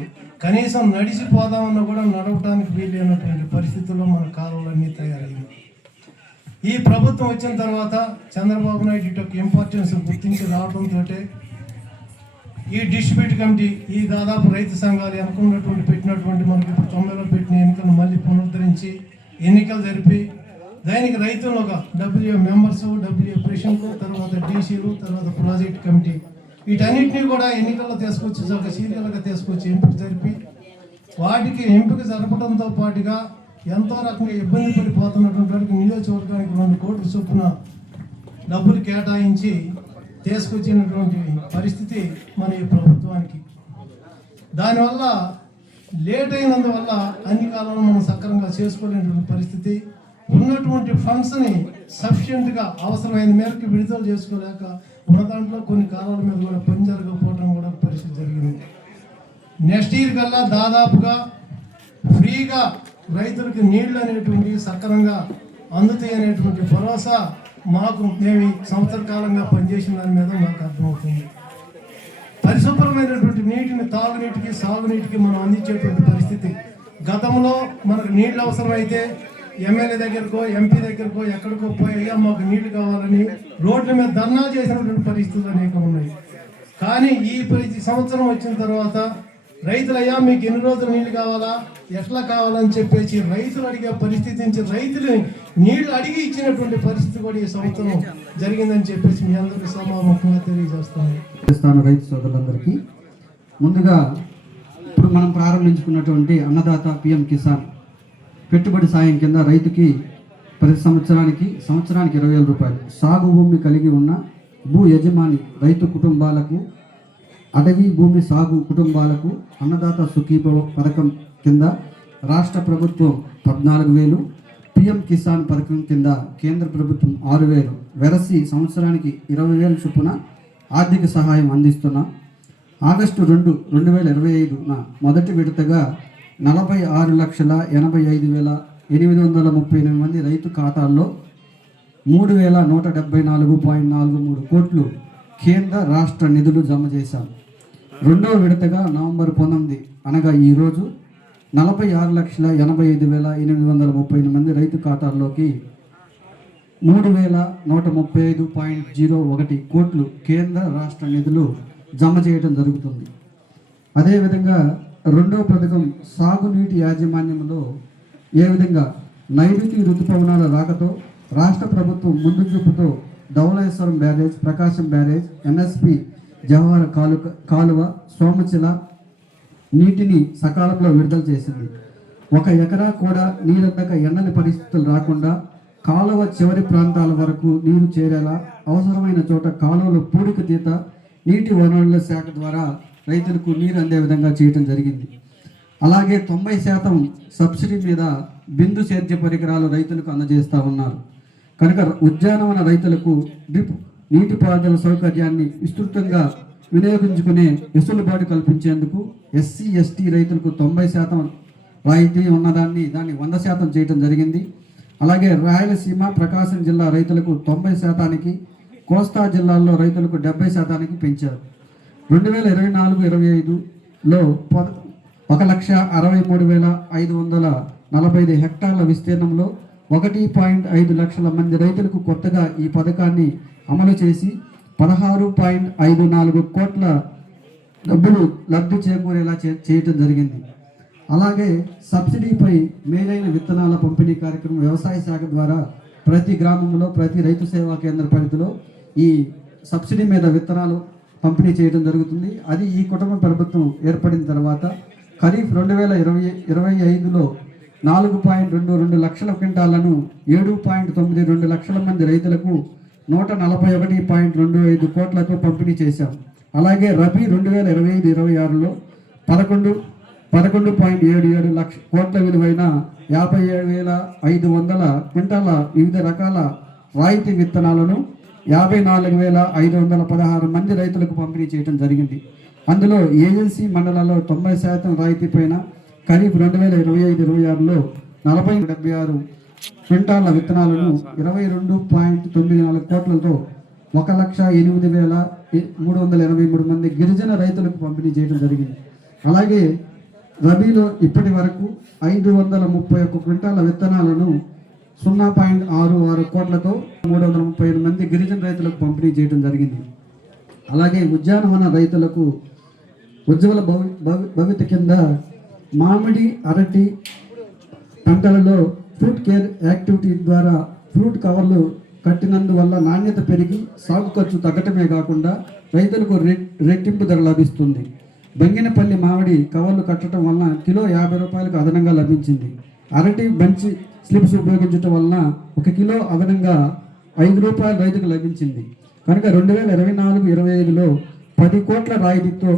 కనీసం నడిచిపోదామన్నా కూడా నడవటానికి వీలైనటువంటి పరిస్థితుల్లో మన కాలువలన్నీ తయారయ్యాయి. ఈ ప్రభుత్వం వచ్చిన తర్వాత చంద్రబాబు నాయుడు ఇటు ఇంపార్టెన్స్ గుర్తించి రావడంతో ఈ డిస్ట్రిబ్యూట్ కమిటీ, ఈ దాదాపు రైతు సంఘాలు అనుకున్నటువంటి పెట్టినటువంటి మనకి ఇప్పుడు 90లో పెట్టిన ఎన్నికలను మళ్ళీ పునరుద్ధరించి ఎన్నికలు జరిపి దానికి రైతులు ఒక WA మెంబర్స్, WA ప్రెసిడెంట్, తర్వాత డీసీలు, తర్వాత ప్రాజెక్ట్ కమిటీ, వీటన్నిటినీ కూడా ఎన్నికల్లో తీసుకొచ్చి ఒక సీరియల్గా తీసుకొచ్చి ఎంపిక జరిపి వాటికి ఎంపిక జరపడంతో పాటుగా ఎంతో రకంగా ఇబ్బంది పడిపోతున్నటువంటి వారికి నియోజకవర్గానికి 2 కోట్ల చొప్పున డబ్బులు కేటాయించి తీసుకొచ్చినటువంటి పరిస్థితి మన ఈ ప్రభుత్వానికి. దానివల్ల లేట్ అయినందువల్ల అన్ని కాలంలో మనం సక్రమంగా చేసుకోలేనటువంటి పరిస్థితి. ఉన్నటువంటి ఫండ్స్ని సఫిషియెంట్గా అవసరమైన మేరకు విడుదల చేసుకోలేక ఉన్న దాంట్లో కొన్ని కాలాల మీద కూడా పని జరగకపోవడం కూడా పరిస్థితి జరిగింది. నెక్స్ట్ ఇయర్ కల్లా దాదాపుగా ఫ్రీగా రైతులకు నీళ్లు అనేటువంటివి సక్రమంగా అందుతాయి అనేటువంటి భరోసా మాకు, మేము ఈ సంవత్సర కాలంగా పనిచేసిన దాని మీద మాకు అర్థమవుతుంది. పరిశుభ్రమైనటువంటి నీటిని తాగునీటికి, సాగునీటికి మనం అందించేటువంటి పరిస్థితి. గతంలో మనకు నీళ్ళు అవసరమైతే ఎమ్మెల్యే దగ్గరకో, ఎంపీ దగ్గరకో, ఎక్కడికో పోయి అయ్యా మాకు నీళ్లు కావాలని రోడ్ల మీద ధర్నా చేసినటువంటి పరిస్థితులు అనేకం ఉన్నాయి. కానీ ఈ సంవత్సరం వచ్చిన తర్వాత రైతులయ్యా మీకు ఎన్ని రోజులు నీళ్లు కావాలా, ఎట్లా కావాలని చెప్పేసి రైతులు అడిగే పరిస్థితి నుంచి రైతులని నీళ్లు అడిగి ఇచ్చినటువంటి పరిస్థితి కూడా ఈ సంవత్సరం జరిగిందని చెప్పేసి మీ అందరికీ సమాముఖంగా తెలియజేస్తాను. రైతు సోదరులందరికీ ముందుగా ఇప్పుడు మనం ప్రారంభించుకున్నటువంటి అన్నదాత PM కిసాన్ పెట్టుబడి సాయం కింద రైతుకి ప్రతి సంవత్సరానికి 20,000 రూపాయలు, సాగు భూమి కలిగి ఉన్న భూ యజమాని రైతు కుటుంబాలకు, అటవీ భూమి సాగు కుటుంబాలకు అన్నదాత సుఖీభవ పథకం కింద రాష్ట్ర ప్రభుత్వం 14,000, PM కిసాన్ పథకం కింద కేంద్ర ప్రభుత్వం 6,000 వెరసి సంవత్సరానికి 20,000 చొప్పున ఆర్థిక సహాయం అందిస్తున్నాం. ఆగస్టు 2, 2025న మొదటి విడతగా 46,85,838 మంది రైతు ఖాతాల్లో 3,174.43 కోట్లు కేంద్ర రాష్ట్ర నిధులు జమ చేశాం. రెండవ విడతగా నవంబర్ 19 అనగా ఈరోజు 46,85,838 మంది రైతు ఖాతాల్లోకి 3,135.01 కోట్లు కేంద్ర రాష్ట్ర నిధులు జమ చేయడం జరుగుతుంది. అదేవిధంగా రెండవ పథకం సాగునీటి యాజమాన్యంలో ఏ విధంగా నైరుతి ఋతుపవనాల రాకతో రాష్ట్ర ప్రభుత్వం ముందు చూపుతో ధవళేశ్వరం బ్యారేజ్, ప్రకాశం బ్యారేజ్, NSP జవహర్ కాలువ, సోమచిల నీటిని సకాలంలో విడుదల చేసింది. ఒక ఎకరా కూడా నీరందక ఎన్నని పరిస్థితులు రాకుండా కాలువ చివరి ప్రాంతాల వరకు నీరు చేరేలా అవసరమైన చోట కాలువల పూడిక తీత నీటి వనరుల శాఖ ద్వారా రైతులకు నీరు అందే విధంగా చేయడం జరిగింది. అలాగే 90% సబ్సిడీ మీద బిందు సేద్య పరికరాలు రైతులకు అందజేస్తూ ఉన్నారు. కనుక ఉద్యానవన రైతులకు డ్రిప్ నీటిపారుదల సౌకర్యాన్ని విస్తృతంగా వినియోగించుకునే వెసులుబాటు కల్పించేందుకు ఎస్సీ ఎస్టీ రైతులకు 90% రాయితీ ఉన్నదాన్ని 100% చేయడం జరిగింది. అలాగే రాయలసీమ ప్రకాశం జిల్లా రైతులకు 90%, కోస్తా జిల్లాల్లో రైతులకు 70% పెంచారు. 2024-25లో 1,63,545 హెక్టార్ల విస్తీర్ణంలో 1.5 లక్షల మంది రైతులకు కొత్తగా ఈ పథకాన్ని అమలు చేసి 16.54 కోట్ల డబ్బులు లబ్ధి చేకూరేలా చేయటం జరిగింది. అలాగే సబ్సిడీపై మేలైన విత్తనాల పంపిణీ కార్యక్రమం వ్యవసాయ శాఖ ద్వారా ప్రతి గ్రామంలో ప్రతి రైతు సేవా కేంద్ర పరిధిలో ఈ సబ్సిడీ మీద విత్తనాలు పంపిణీ చేయడం జరుగుతుంది. అది ఈ కుటుంబ ప్రభుత్వం ఏర్పడిన తర్వాత ఖరీఫ్ 2025లో 4.22 లక్షల క్వింటాలను 7.92 లక్షల మంది రైతులకు 141.25 కోట్లతో పంపిణీ చేశాం. అలాగే రబీ 2025-26లో 11.77 లక్షల కోట్ల విలువైన 57,500 క్వింటాల వివిధ రకాల రాయితీ విత్తనాలను 54,516 మంది రైతులకు పంపిణీ చేయడం జరిగింది. అందులో ఏజెన్సీ మండలాల్లో 90% రాయితీ పైన ఖరీఫ్ 2025-26లో 40.76 క్వింటాల విత్తనాలను 22.94 కోట్లతో 1,08,383 మంది గిరిజన రైతులకు పంపిణీ చేయడం జరిగింది. అలాగే రబీలో ఇప్పటి వరకు 531 క్వింటాల విత్తనాలను 0.66 కోట్లతో 335 మంది గిరిజన రైతులకు పంపిణీ చేయడం జరిగింది. అలాగే ఉద్యానవన రైతులకు ఉజ్వల భవిత కింద మామిడి అరటి పంటలలో ఫ్రూట్ కేర్ యాక్టివిటీ ద్వారా ఫ్రూట్ కవర్లు కట్టినందువల్ల నాణ్యత పెరిగి సాగు ఖర్చు తగ్గటమే కాకుండా రైతులకు రెట్టింపు ధర లభిస్తుంది. బంగినపల్లి మామిడి కవర్లు కట్టడం వలన కిలో 50 రూపాయలకు అదనంగా లభించింది. అరటి బంచి స్లిప్స్ ఉపయోగించడం వలన 1 కిలో అదనంగా 5 రూపాయలు రైతుకు లభించింది. కనుక 2024-25లో 10 కోట్ల రాయితీతో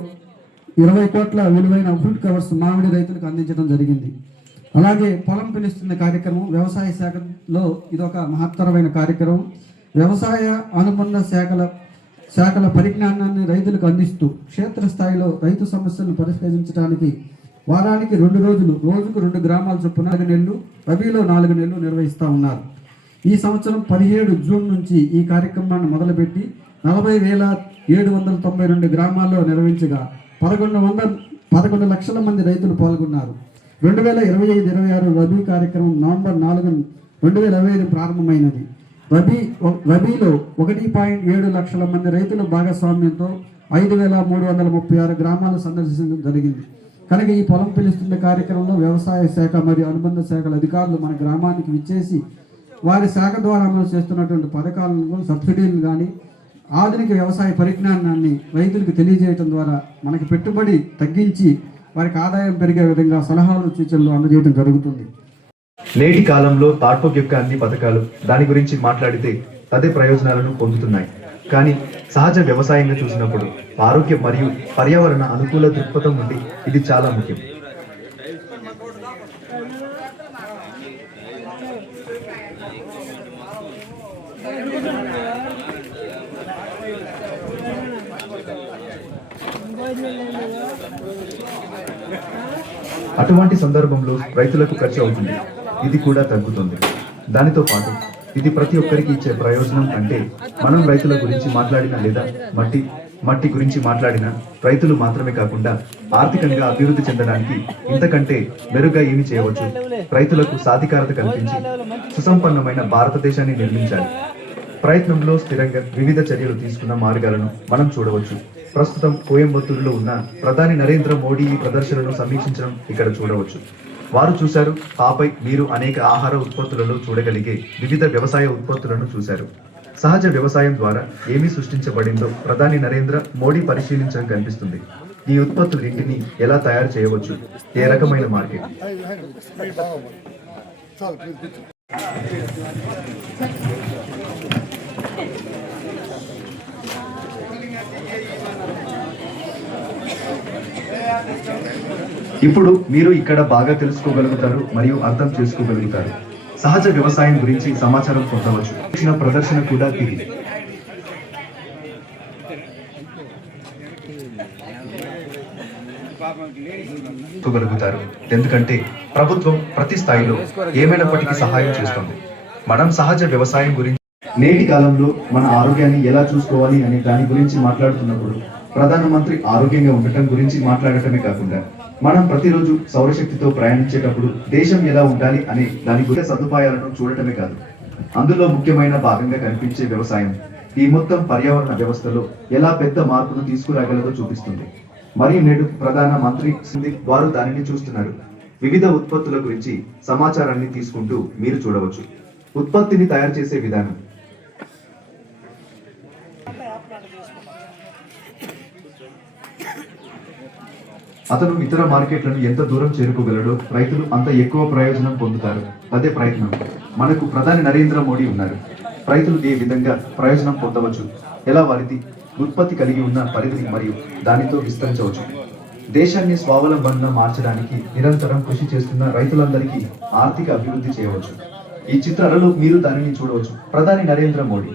20 కోట్ల విలువైన ఫ్రూట్ కవర్స్ మామిడి రైతులకు అందించడం జరిగింది. అలాగే పొలం పిలుస్తున్న కార్యక్రమం వ్యవసాయ శాఖలో ఇదొక మహత్తరమైన కార్యక్రమం. వ్యవసాయ అనుబంధ శాఖల పరిజ్ఞానాన్ని రైతులకు అందిస్తూ క్షేత్రస్థాయిలో రైతు సమస్యలను పరిష్కరించడానికి వారానికి 2 రోజులు రోజుకు 2 గ్రామాల చొప్పున 4 నెలలు రబీలో 4 నెలలు నిర్వహిస్తూ ఉన్నారు. ఈ సంవత్సరం 17 జూన్ నుంచి ఈ కార్యక్రమాన్ని మొదలుపెట్టి 40,792 గ్రామాల్లో నిర్వహించగా 11 లక్షల మంది రైతులు పాల్గొన్నారు. 2025-26 రబీ కార్యక్రమం నవంబర్ 4, 2025 ప్రారంభమైనది. రబీలో 1.7 లక్షల మంది రైతుల భాగస్వామ్యంతో 5,336 గ్రామాలు సందర్శించడం జరిగింది. కనుక ఈ పొలం పిలుస్తున్న కార్యక్రమంలో వ్యవసాయ శాఖ మరియు అనుబంధ శాఖల అధికారులు మన గ్రామానికి విచ్చేసి వారి శాఖ ద్వారా అమలు చేస్తున్నటువంటి పథకాలను సబ్సిడీలను కానీ ఆధునిక వ్యవసాయ పరిజ్ఞానాన్ని రైతులకు తెలియజేయడం ద్వారా మనకి పెట్టుబడి తగ్గించి వారికి ఆదాయం పెరిగే విధంగా సలహాలు సూచనలు అందజేయడం జరుగుతుంది. నేటి కాలంలో తాడ్పోక్ యొక్క అన్ని పథకాలు దాని గురించి మాట్లాడితే అదే ప్రయోజనాలను పొందుతున్నాయి. కానీ సహజ వ్యవసాయంగా చూసినప్పుడు ఆరోగ్యం మరియు పర్యావరణ అనుకూల దృక్పథం నుండి ఇది చాలా ముఖ్యం. అటువంటి సందర్భంలో రైతులకు ఖర్చు అవుతుంది, ఇది కూడా తగ్గుతుంది. దానితో పాటు ఇది ప్రతి ఒక్కరికి ఇచ్చే ప్రయోజనం అంటే మనం రైతుల గురించి మాట్లాడినా లేదా మట్టి గురించి మాట్లాడినా రైతులు మాత్రమే కాకుండా ఆర్థికంగా అభివృద్ధి చెందడానికి ఇంతకంటే మెరుగ్గా ఏమి చేయవచ్చు? రైతులకు సాధికారత కల్పించి సుసంపన్నమైన భారతదేశాన్ని నిర్మించాలి. ప్రయత్నంలో స్థిరంగా వివిధ చర్యలు తీసుకున్న మార్గాలను మనం చూడవచ్చు. ప్రస్తుతం కోయంబత్తూరులో ఉన్న ప్రధాని నరేంద్ర మోడీ ఈ ప్రదర్శనను సమీక్షించడం ఇక్కడ చూడవచ్చు. వారు చూశారు, ఆపై మీరు అనేక ఆహార ఉత్పత్తులలో చూడగలిగే వివిధ వ్యవసాయ ఉత్పత్తులను చూశారు. సహజ వ్యవసాయం ద్వారా ఏమి సృష్టించబడిందో ప్రధాని నరేంద్ర మోడీ పరిశీలించడం కనిపిస్తుంది. ఈ ఉత్పత్తులన్నింటినీ ఎలా తయారు చేయవచ్చు, ఏ రకమైన మార్కెట్? ఇప్పుడు మీరు ఇక్కడ బాగా తెలుసుకోగలుగుతారు మరియు అర్థం చేసుకోగలుగుతారు. సహజ వ్యవసాయం గురించి సమాచారం పొందవచ్చు. ఇచ్చిన ప్రదర్శన కూడా తిరిగి గలుగుతారు, ఎందుకంటే ప్రభుత్వం ప్రతి స్థాయిలో ఏమైనప్పటికీ సహాయం చేస్తుంది. మనం సహజ వ్యవసాయం గురించి నేటి కాలంలో మన ఆరోగ్యాన్ని ఎలా చూసుకోవాలి అనే దాని గురించి మాట్లాడుతున్నప్పుడు ప్రధానమంత్రి ఆరోగ్యంగా ఉండటం గురించి మాట్లాడటమే కాకుండా మనం ప్రతిరోజు సౌరశక్తితో ప్రయాణించేటప్పుడు దేశం ఎలా ఉండాలి అనే దాని గురించి సదుపాయాలను చూడటమే కాదు, అందులో ముఖ్యమైన భాగంగా కనిపించే వ్యవసాయం ఈ మొత్తం పర్యావరణ వ్యవస్థలో ఎలా పెద్ద మార్పును తీసుకురాగలదో చూపిస్తుంది. మరియు నేడు ప్రధాన మంత్రి వారు దానిని చూస్తున్నారు. వివిధ ఉత్పత్తుల గురించి సమాచారాన్ని తీసుకుంటూ మీరు చూడవచ్చు. ఉత్పత్తిని తయారు చేసే విధానం, అతను ఇతర మార్కెట్లను ఎంత దూరం చేరుకోగలడో రైతులు అంత ఎక్కువ ప్రయోజనం పొందుతారు. అదే ప్రయత్నం. మనకు ప్రధాని నరేంద్ర మోడీ ఉన్నారు. రైతులు ఏ విధంగా ప్రయోజనం పొందవచ్చు, ఎలా వారిది ఉత్పత్తి కలిగి ఉన్న పరిధిని మరియు దానితో విస్తరించవచ్చు. దేశాన్ని స్వావలంబనంగా మార్చడానికి నిరంతరం కృషి చేస్తున్న రైతులందరికీ ఆర్థిక అభివృద్ధి చేయవచ్చు. ఈ చిత్రాలలో మీరు దానిని చూడవచ్చు. ప్రధాని నరేంద్ర మోడీ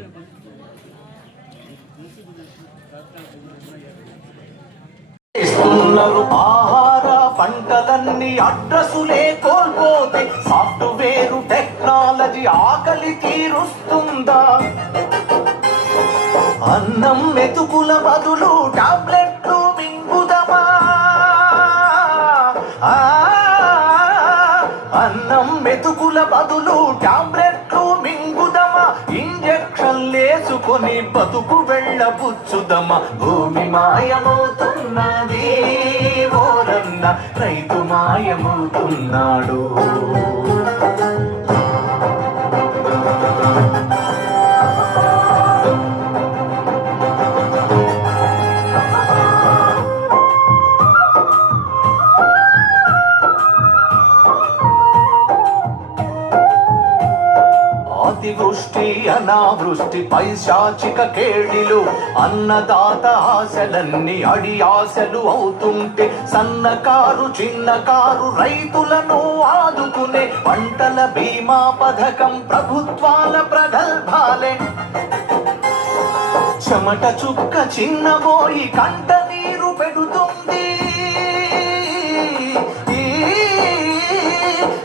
ఆహార పంటలన్నీ అడ్రస్సులే కోల్పోతే సాఫ్ట్వేర్ టెక్నాలజీ ఆకలి తీరుస్తుందా? అన్నం మెతుకుల బదులు టాబ్లెట్లు మింగుదమా? అన్నం మెతుకుల బదులు టాబ్లెట్లు మింగుదమా? ఇంజెక్షన్లేసుకొని బతుకు వెళ్ళబుచ్చుదమా? భూమి మాయమవుతున్నది ఓరన్న, రైతు మాయమవుతున్నాడు. అతివృష్టి అనావృష్టి పైశాచిక కేళిలు అన్నదాత ఆశలన్నీ అడి ఆశలు అవుతుంటే సన్నకారు చిన్నకారు రైతులను ఆదుకునే పంటల బీమా పథకం ప్రభుత్వాల ప్రగల్భాలే. చెమట చుక్క చిన్నబోయి కంట నీరు పెడుతుంది.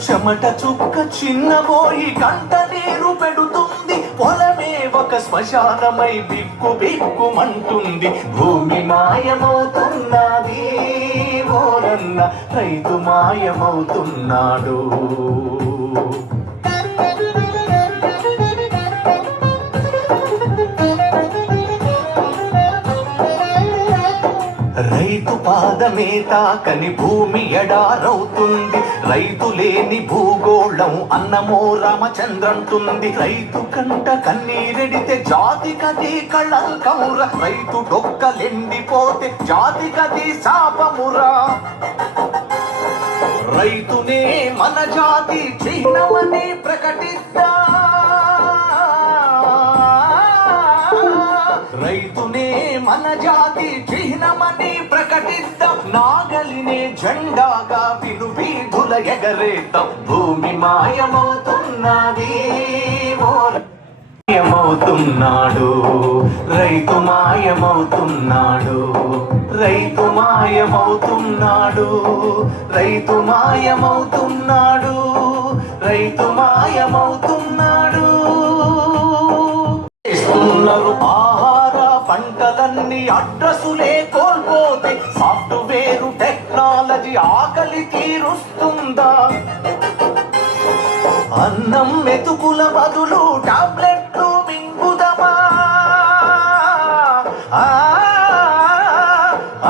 చెమట చుక్క చిన్నబోయి కంట నీరు పెడుతుంది. పొలమే ఒక శ్మశానమై బిక్కు బిక్కుమంటుంది. భూమి మాయమవుతున్నది ఓరన్న, రైతు మాయమవుతున్నాడు. రైతు పాదమే తాకని భూమి ఎడారవుతుంది. రైతు లేని భూగోళం అన్నమో రామచంద్రంటుంది. రైతు కంట కన్నీరెడితే జాతికది కళంకమురా. రైతు డొక్కలెండిపోతే జాతికది శాపమురా. రైతునే మన జాతి చిహ్నమని ప్రకటిద్దా. రైతునే మన జాతి చిహ్నమని ప్రకటిద్దాం. నాగలినే జెండాగా విను వీధుల ఎగరేద్దాం. భూమి మాయమవుతున్నది మాయమవుతున్నాడు, రైతు మాయమవుతున్నాడు. రైతు మాయమవుతున్నాడు, రైతు మాయమవుతున్నాడు, రైతు మాయమవుతున్నాడు. ఆహార పంటలన్నీ అడ్రస్సులే కోల్పోతే సాఫ్ట్వేర్ టెక్నాలజీ ఆకలి తీరుస్తుందా? అన్నం మెతుకుల బదులు టాబ్లెట్లు మింగుదమా?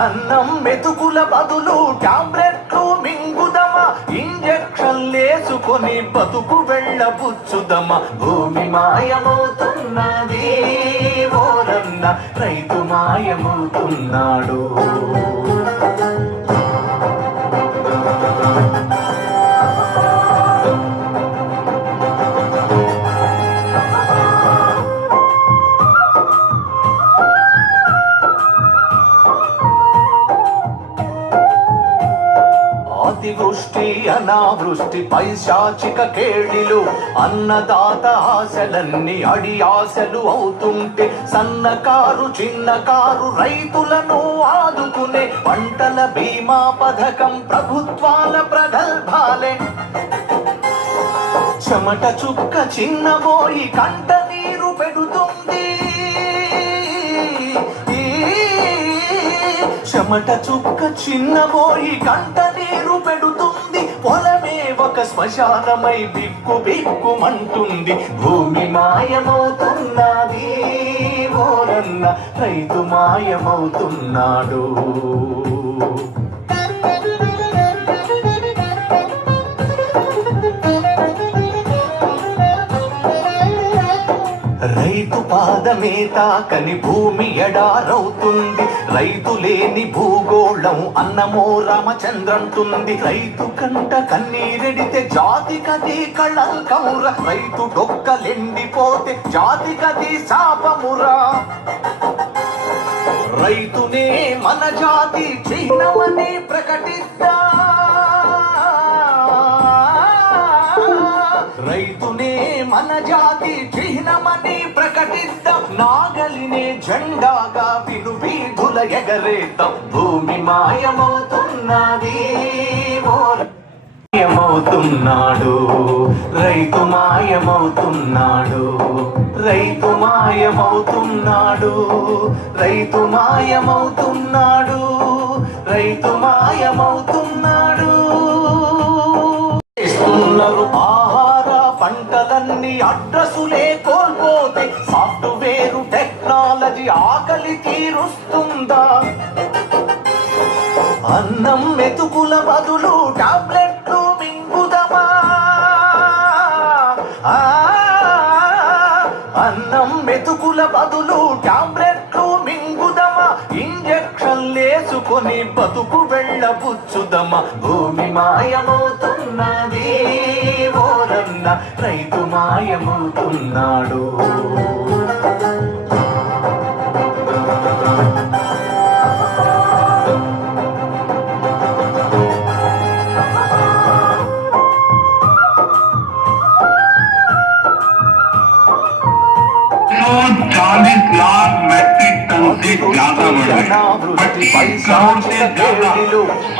అన్నం మెతుకుల బదులు టాబ్లెట్లు మింగుదమా? ఇంజెక్షన్లేసుకొని చేసుకొని బతుకు వెళ్ళబుచ్చుదమ భూమి మాయమవుతున్నది ఓరన్న రైతు మాయమవుతున్నాడు. అతివృష్టి అనావృష్టి పైశాచిక కేళిలు అన్నదాత ఆశలన్నీ అడి ఆశలు అవుతుంటే సన్నకారు చిన్నకారు రైతులను ఆదుకునే పంటల బీమా పథకం ప్రభుత్వాల ప్రగల్భాలే. చెమట చుక్క చిన్నబోయి కంట నీరు పెడుతుంది, చెమట చుక్క చిన్నబోయి కంట నీరు పెడుతుంది. పొలమే ఒక శ్మశానమై బిక్కు బిక్కుమంటుంది. భూమి మాయమవుతున్నది ఓరన్న రైతు మాయమవుతున్నాడు. రైతు పాదమే తాకని భూమి ఎడారవుతుంది. రైతు లేని భూగోళం అన్నమో రామచంద్రంటుంది. రైతు కంట కన్నీరెడితే జాతికది కళంకముర. రైతు డొక్కలెండిపోతే జాతికది శాపమురా. రైతునే మన జాతి చిహ్నమని ప్రకటిద్దా, రైతునే మన జాతి చిహ్నమని ప్రకటిద్దాం. నాగలినే జెండాగా విను వీధుల ఎగరేద్దాం. భూమి మాయమవుతున్నది మాయమవుతున్నాడు రైతు మాయమవుతున్నాడు. రైతు మాయమవుతున్నాడు రైతు మాయమవుతున్నాడు రైతు మాయమవుతున్నాడు. ఆహార పంటలన్నీ అడ్రస్సులే కోల్పోతే సాఫ్ట్వేర్ టెక్నాలజీ ఆకలి తీరుస్తుందా? అన్నం మెతుకుల బదులు టాబ్లెట్లు మింగుదమా? అన్నం మెతుకుల బదులు టాబ్లెట్లు మింగుదమా? ఇంజెక్షన్లేసుకొని బతుకు వెళ్ళబుచ్చుదమా? భూమి మాయమవుతున్నది ఓరన్న రైతు మాయమవుతున్నాడు.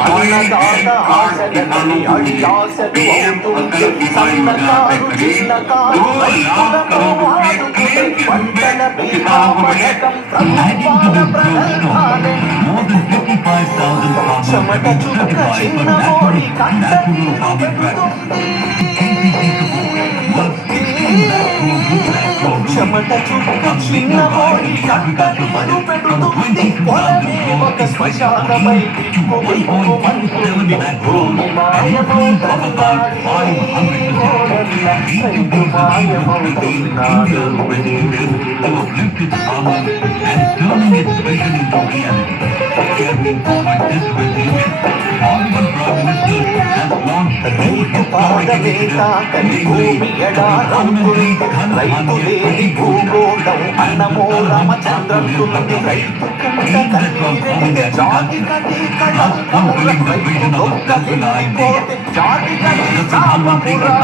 అన్నదాత ఆశలని అడి ఆశలు అవుతుంది. సన్నకారు చిన్నకారు రైతులను ఆదుకునే పంటల బీమా పథకం ప్రభుత్వాల ప్రగల్భాలే. చెమట చుక్క చిన్నబోయి కంట నీరు పెడుతుంది, చెమట చుక్క చిన్నబోయి కంట నీరు పెడుతుంది. పొలమే ఒక శ్మశానమై బిక్కు బిక్కుమంటుంది. భూమి మాయమవుతున్నాడు రైతు మాయమవుతున్నాడు. రైతు పాదమే తాకని భూమి ఎడారవుతుంది. రైతు లేని భూగోళం అన్నమో రామచంద్రంటుంది. రైతు కంట కన్నీరెడితే జాతికది కళంకముర. రైతు డొక్కలెండిపోతే జాతికది శాపమురా.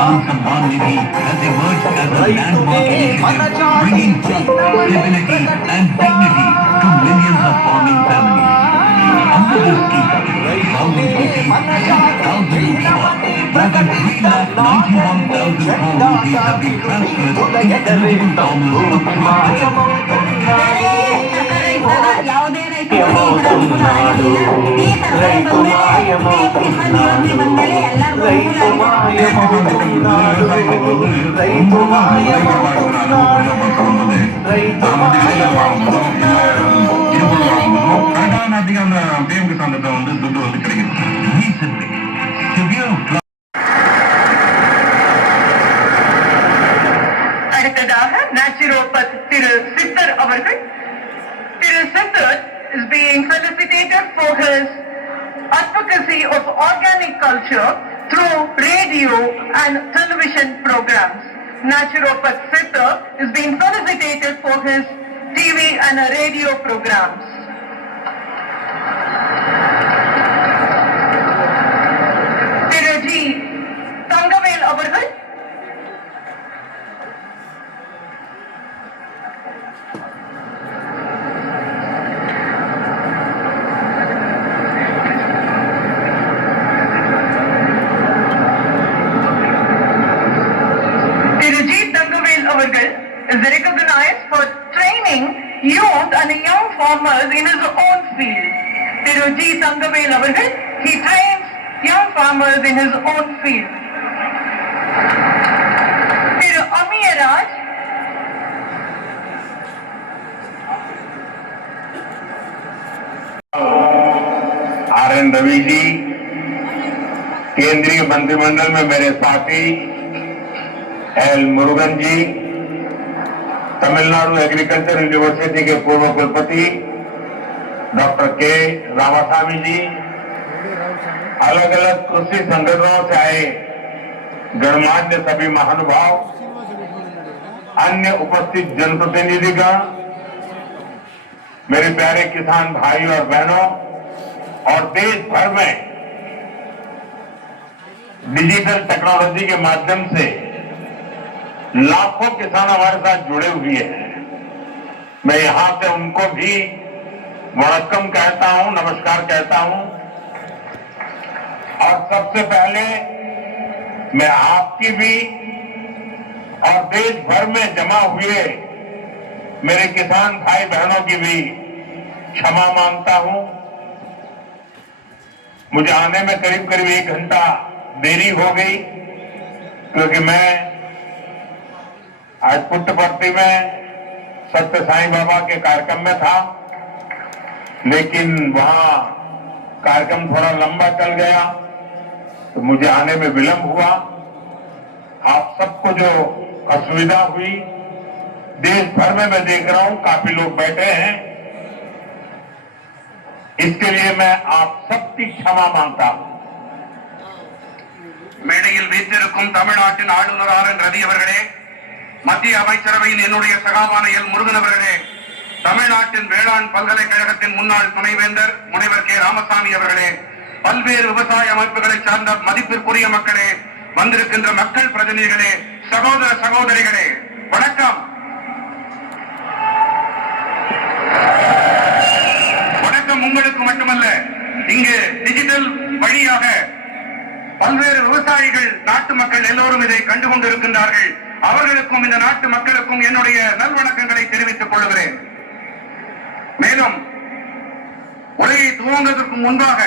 రైతునే మన జాతి చిహ్నమని ప్రకటిద్దాం. రైతునే మన జాతి చిహ్నమని ప్రకటిద్దాం. నాగలినే జెండాగా విను వీధుల ఎగరేద్దాం. భూమి మాయమవుతున్నది మాయమవుతున్నాడు రైతు మాయమవుతున్నాడు. రైతు మాయమవుతున్నాడు రైతు మాయమవుతున్నాడు రైతు మాయమవుతున్నాడు. பிஎம் கிசான் திட்டம் துண்டு கிடைக்குது. is being felicitated for his advocacy of organic culture through radio and television programs. Naturopath Sita is being felicitated for his TV and radio programs. Tiraji Tangavel avargal is recognized for training youth and young farmers in his own field. Tiruji Tangavel avargal, he trains young farmers in his own field. Tiru Amiyaraj RN Ravi ji, केंद्रीय मंत्रिमंडल में मेरे साथी L Murugan जी, Tamil Nadu agriculture university के पूर्व कुलपति doctor के रामास्वामी जी, अलग अलग कृषि संगठनों से आए गणमान्य सभी महानुभाव, अन्य उपस्थित जनप्रतिनिधिगण, मेरे प्यारे किसान भाई और बहनों, और देश भर में डिजिटल टेक्नोलॉजी के माध्यम से लाखों किसान हमारे साथ जुड़े हुए हैं। मैं यहां से उनको भी वणक्कम कहता हूं, नमस्कार कहता हूं। और सबसे पहले मैं आपकी भी और देश भर में जमा हुए मेरे किसान भाई बहनों की भी क्षमा मांगता हूं। मुझे आने में करीब करीब 1 घंटा देरी हो गई, क्योंकि मैं आज पुट्टपर्ती में सत्य साईं बाबा के कार्यक्रम में था, लेकिन वहां कार्यक्रम थोड़ा लंबा चल गया तो मुझे आने में विलंब हुआ। आप सबको जो असुविधा हुई, देश भर में मैं देख रहा हूं काफी लोग बैठे हैं, इसके लिए मैं आप सबकी क्षमा मांगता हूं। மேடையில் வீற்றிருக்கும் தமிழ்நாட்டின் ஆளுநர் RN ரவி அவர்களே, மத்திய அமைச்சரவையின் என்னுடைய சகாவான எல் முருகன் அவர்களே, தமிழ்நாட்டின் வேளாண் பல்கலைக்கழகத்தின் முன்னாள் துணைவேந்தர் முனைவர் கே ராமசாமி அவர்களே, பல்வேறு விவசாய அமைப்புகளை சார்ந்த மதிப்பிற்குரிய மக்களே, வந்திருக்கின்ற மக்கள் பிரதிநிதிகளே, சகோதர சகோதரிகளே, வணக்கம். வணக்கம் உங்களுக்கு மட்டுமல்ல, இங்கு டிஜிட்டல் வழியாக பல்வேறு விவசாயிகள், நாட்டு மக்கள் எல்லோரும் இதை கண்டு கொண்டிருக்கின்றார்கள். அவர்களுக்கும் இந்த நாட்டு மக்களுக்கும் என்னுடைய நல்வணக்கங்களை தெரிவித்துக் கொள்கிறேன். மேலும் உரையை துவங்குவதற்கு முன்பாக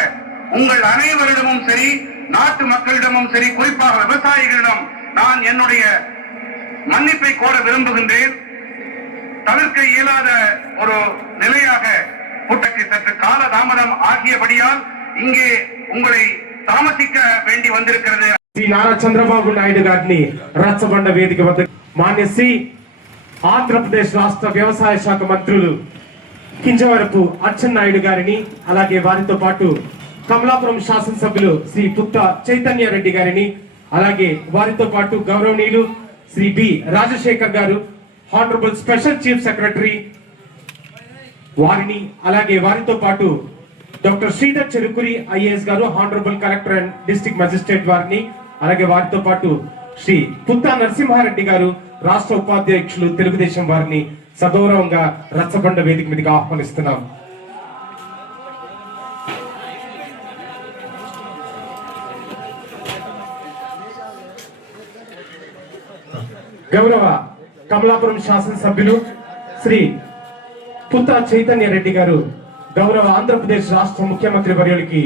உங்கள் அனைவரிடமும் சரி, நாட்டு மக்களிடமும் சரி, குறிப்பாக விவசாயிகளிடம் நான் என்னுடைய மன்னிப்பை கோர விரும்புகின்றேன். தவிர்க்க இயலாத ஒரு நிலையாக கூட்டத்தை சற்று கால தாமதம் ஆகியபடியால் இங்கே உங்களை తామసిక వేండి వందిరుக்கிறது. శ్రీ నారా చంద్రబాబు నాయుడు గారిని రచ్చబండ వేదిక వద్ద మాన్య శ్రీ ఆంధ్రప్రదేశ్ రాష్ట్ర వ్యవసాయ శాఖ మంత్రులు కింజవరపు అచ్చెన్నాయుడు గారిని, అలాగే వారితో పాటు కమలాపురం శాసనసభ్యులు శ్రీ పుత్త చైతన్య రెడ్డి గారిని, అలాగే వారితో పాటు గౌరవనీయులు శ్రీ బి రాజశేఖర్ గారు, హానరబుల్ స్పెషల్ చీఫ్ సెక్రటరీ వారిని, అలాగే వారితో పాటు డాక్టర్ శ్రీధర్ చెరుకురి ఐఏఎస్ గారు, honourable collector and district magistrate వారిని, అలాగే వారితో పాటు శ్రీ పుత్తా నరసింహారెడ్డి గారు, రాష్ట్ర ఉపాధ్యక్షులు తెలుగుదేశం వారిని సగౌరవంగా రచ్చబండ వేదిక మీదకి ఆహ్వానిస్తున్నాం. గౌరవ కమలాపురం శాసనసభ్యులు శ్రీ పుత్తా చైతన్య రెడ్డి గారు గౌరవ ఆంధ్రప్రదేశ్ రాష్ట్ర ముఖ్యమంత్రి వర్యులకి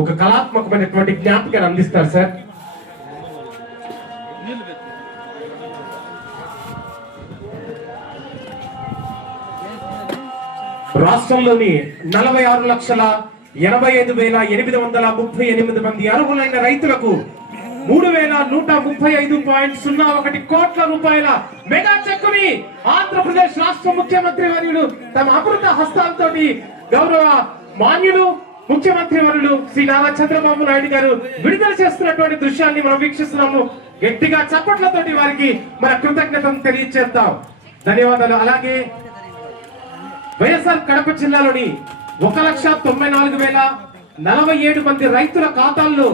ఒక కళాత్మకమైనటువంటి జ్ఞాపికను అందిస్తారు సార్. రాష్ట్రంలోని 46,85,838 మంది అర్హులైన రైతులకు 3,135.01 కోట్ల రూపాయల మెగా చెక్కుని ఆంధ్రప్రదేశ్ రాష్ట్ర ముఖ్యమంత్రి వర్యులు తమ అమృత హస్తాలతోటి గౌరవ మాన్యులు ముఖ్యమంత్రి వర్యులు శ్రీ నారా చంద్రబాబు నాయుడు గారు విడుదల చేస్తున్నటువంటి దృశ్యాన్ని మనం వీక్షిస్తున్నాము. గట్టిగా చప్పట్లతోటి వారికి మన కృతజ్ఞతను తెలియజేద్దాం. ధన్యవాదాలు. అలాగే వైఎస్ఆర్ కడప జిల్లాలోని 1,94,047 మంది రైతుల ఖాతాల్లో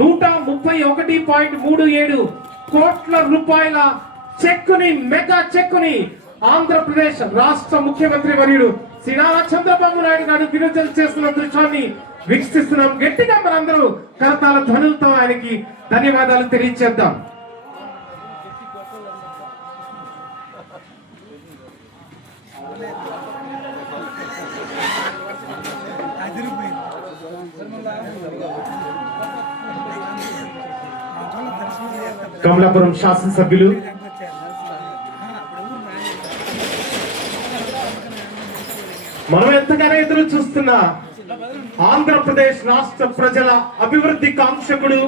131.37 కోట్ల రూపాయల చెక్కుని, మెగా చెక్కుని ఆంధ్రప్రదేశ్ రాష్ట్ర ముఖ్యమంత్రి వర్యుడు శ్రీ నారా చంద్రబాబు నాయుడు గారు విడుదల చేస్తున్న దృశ్యాన్ని వీక్షిస్తున్నాం. గట్టిగా మనందరూ కరతాళ ధ్వనులతో ఆయనకి ధన్యవాదాలు తెలియజేద్దాం. కమలాపురం శాసనసభ్యులు మనం ఎంతగానో ఎదురు చూస్తున్న ఆంధ్రప్రదేశ్ రాష్ట్ర ప్రజల అభివృద్ధి కాంక్షకుడు,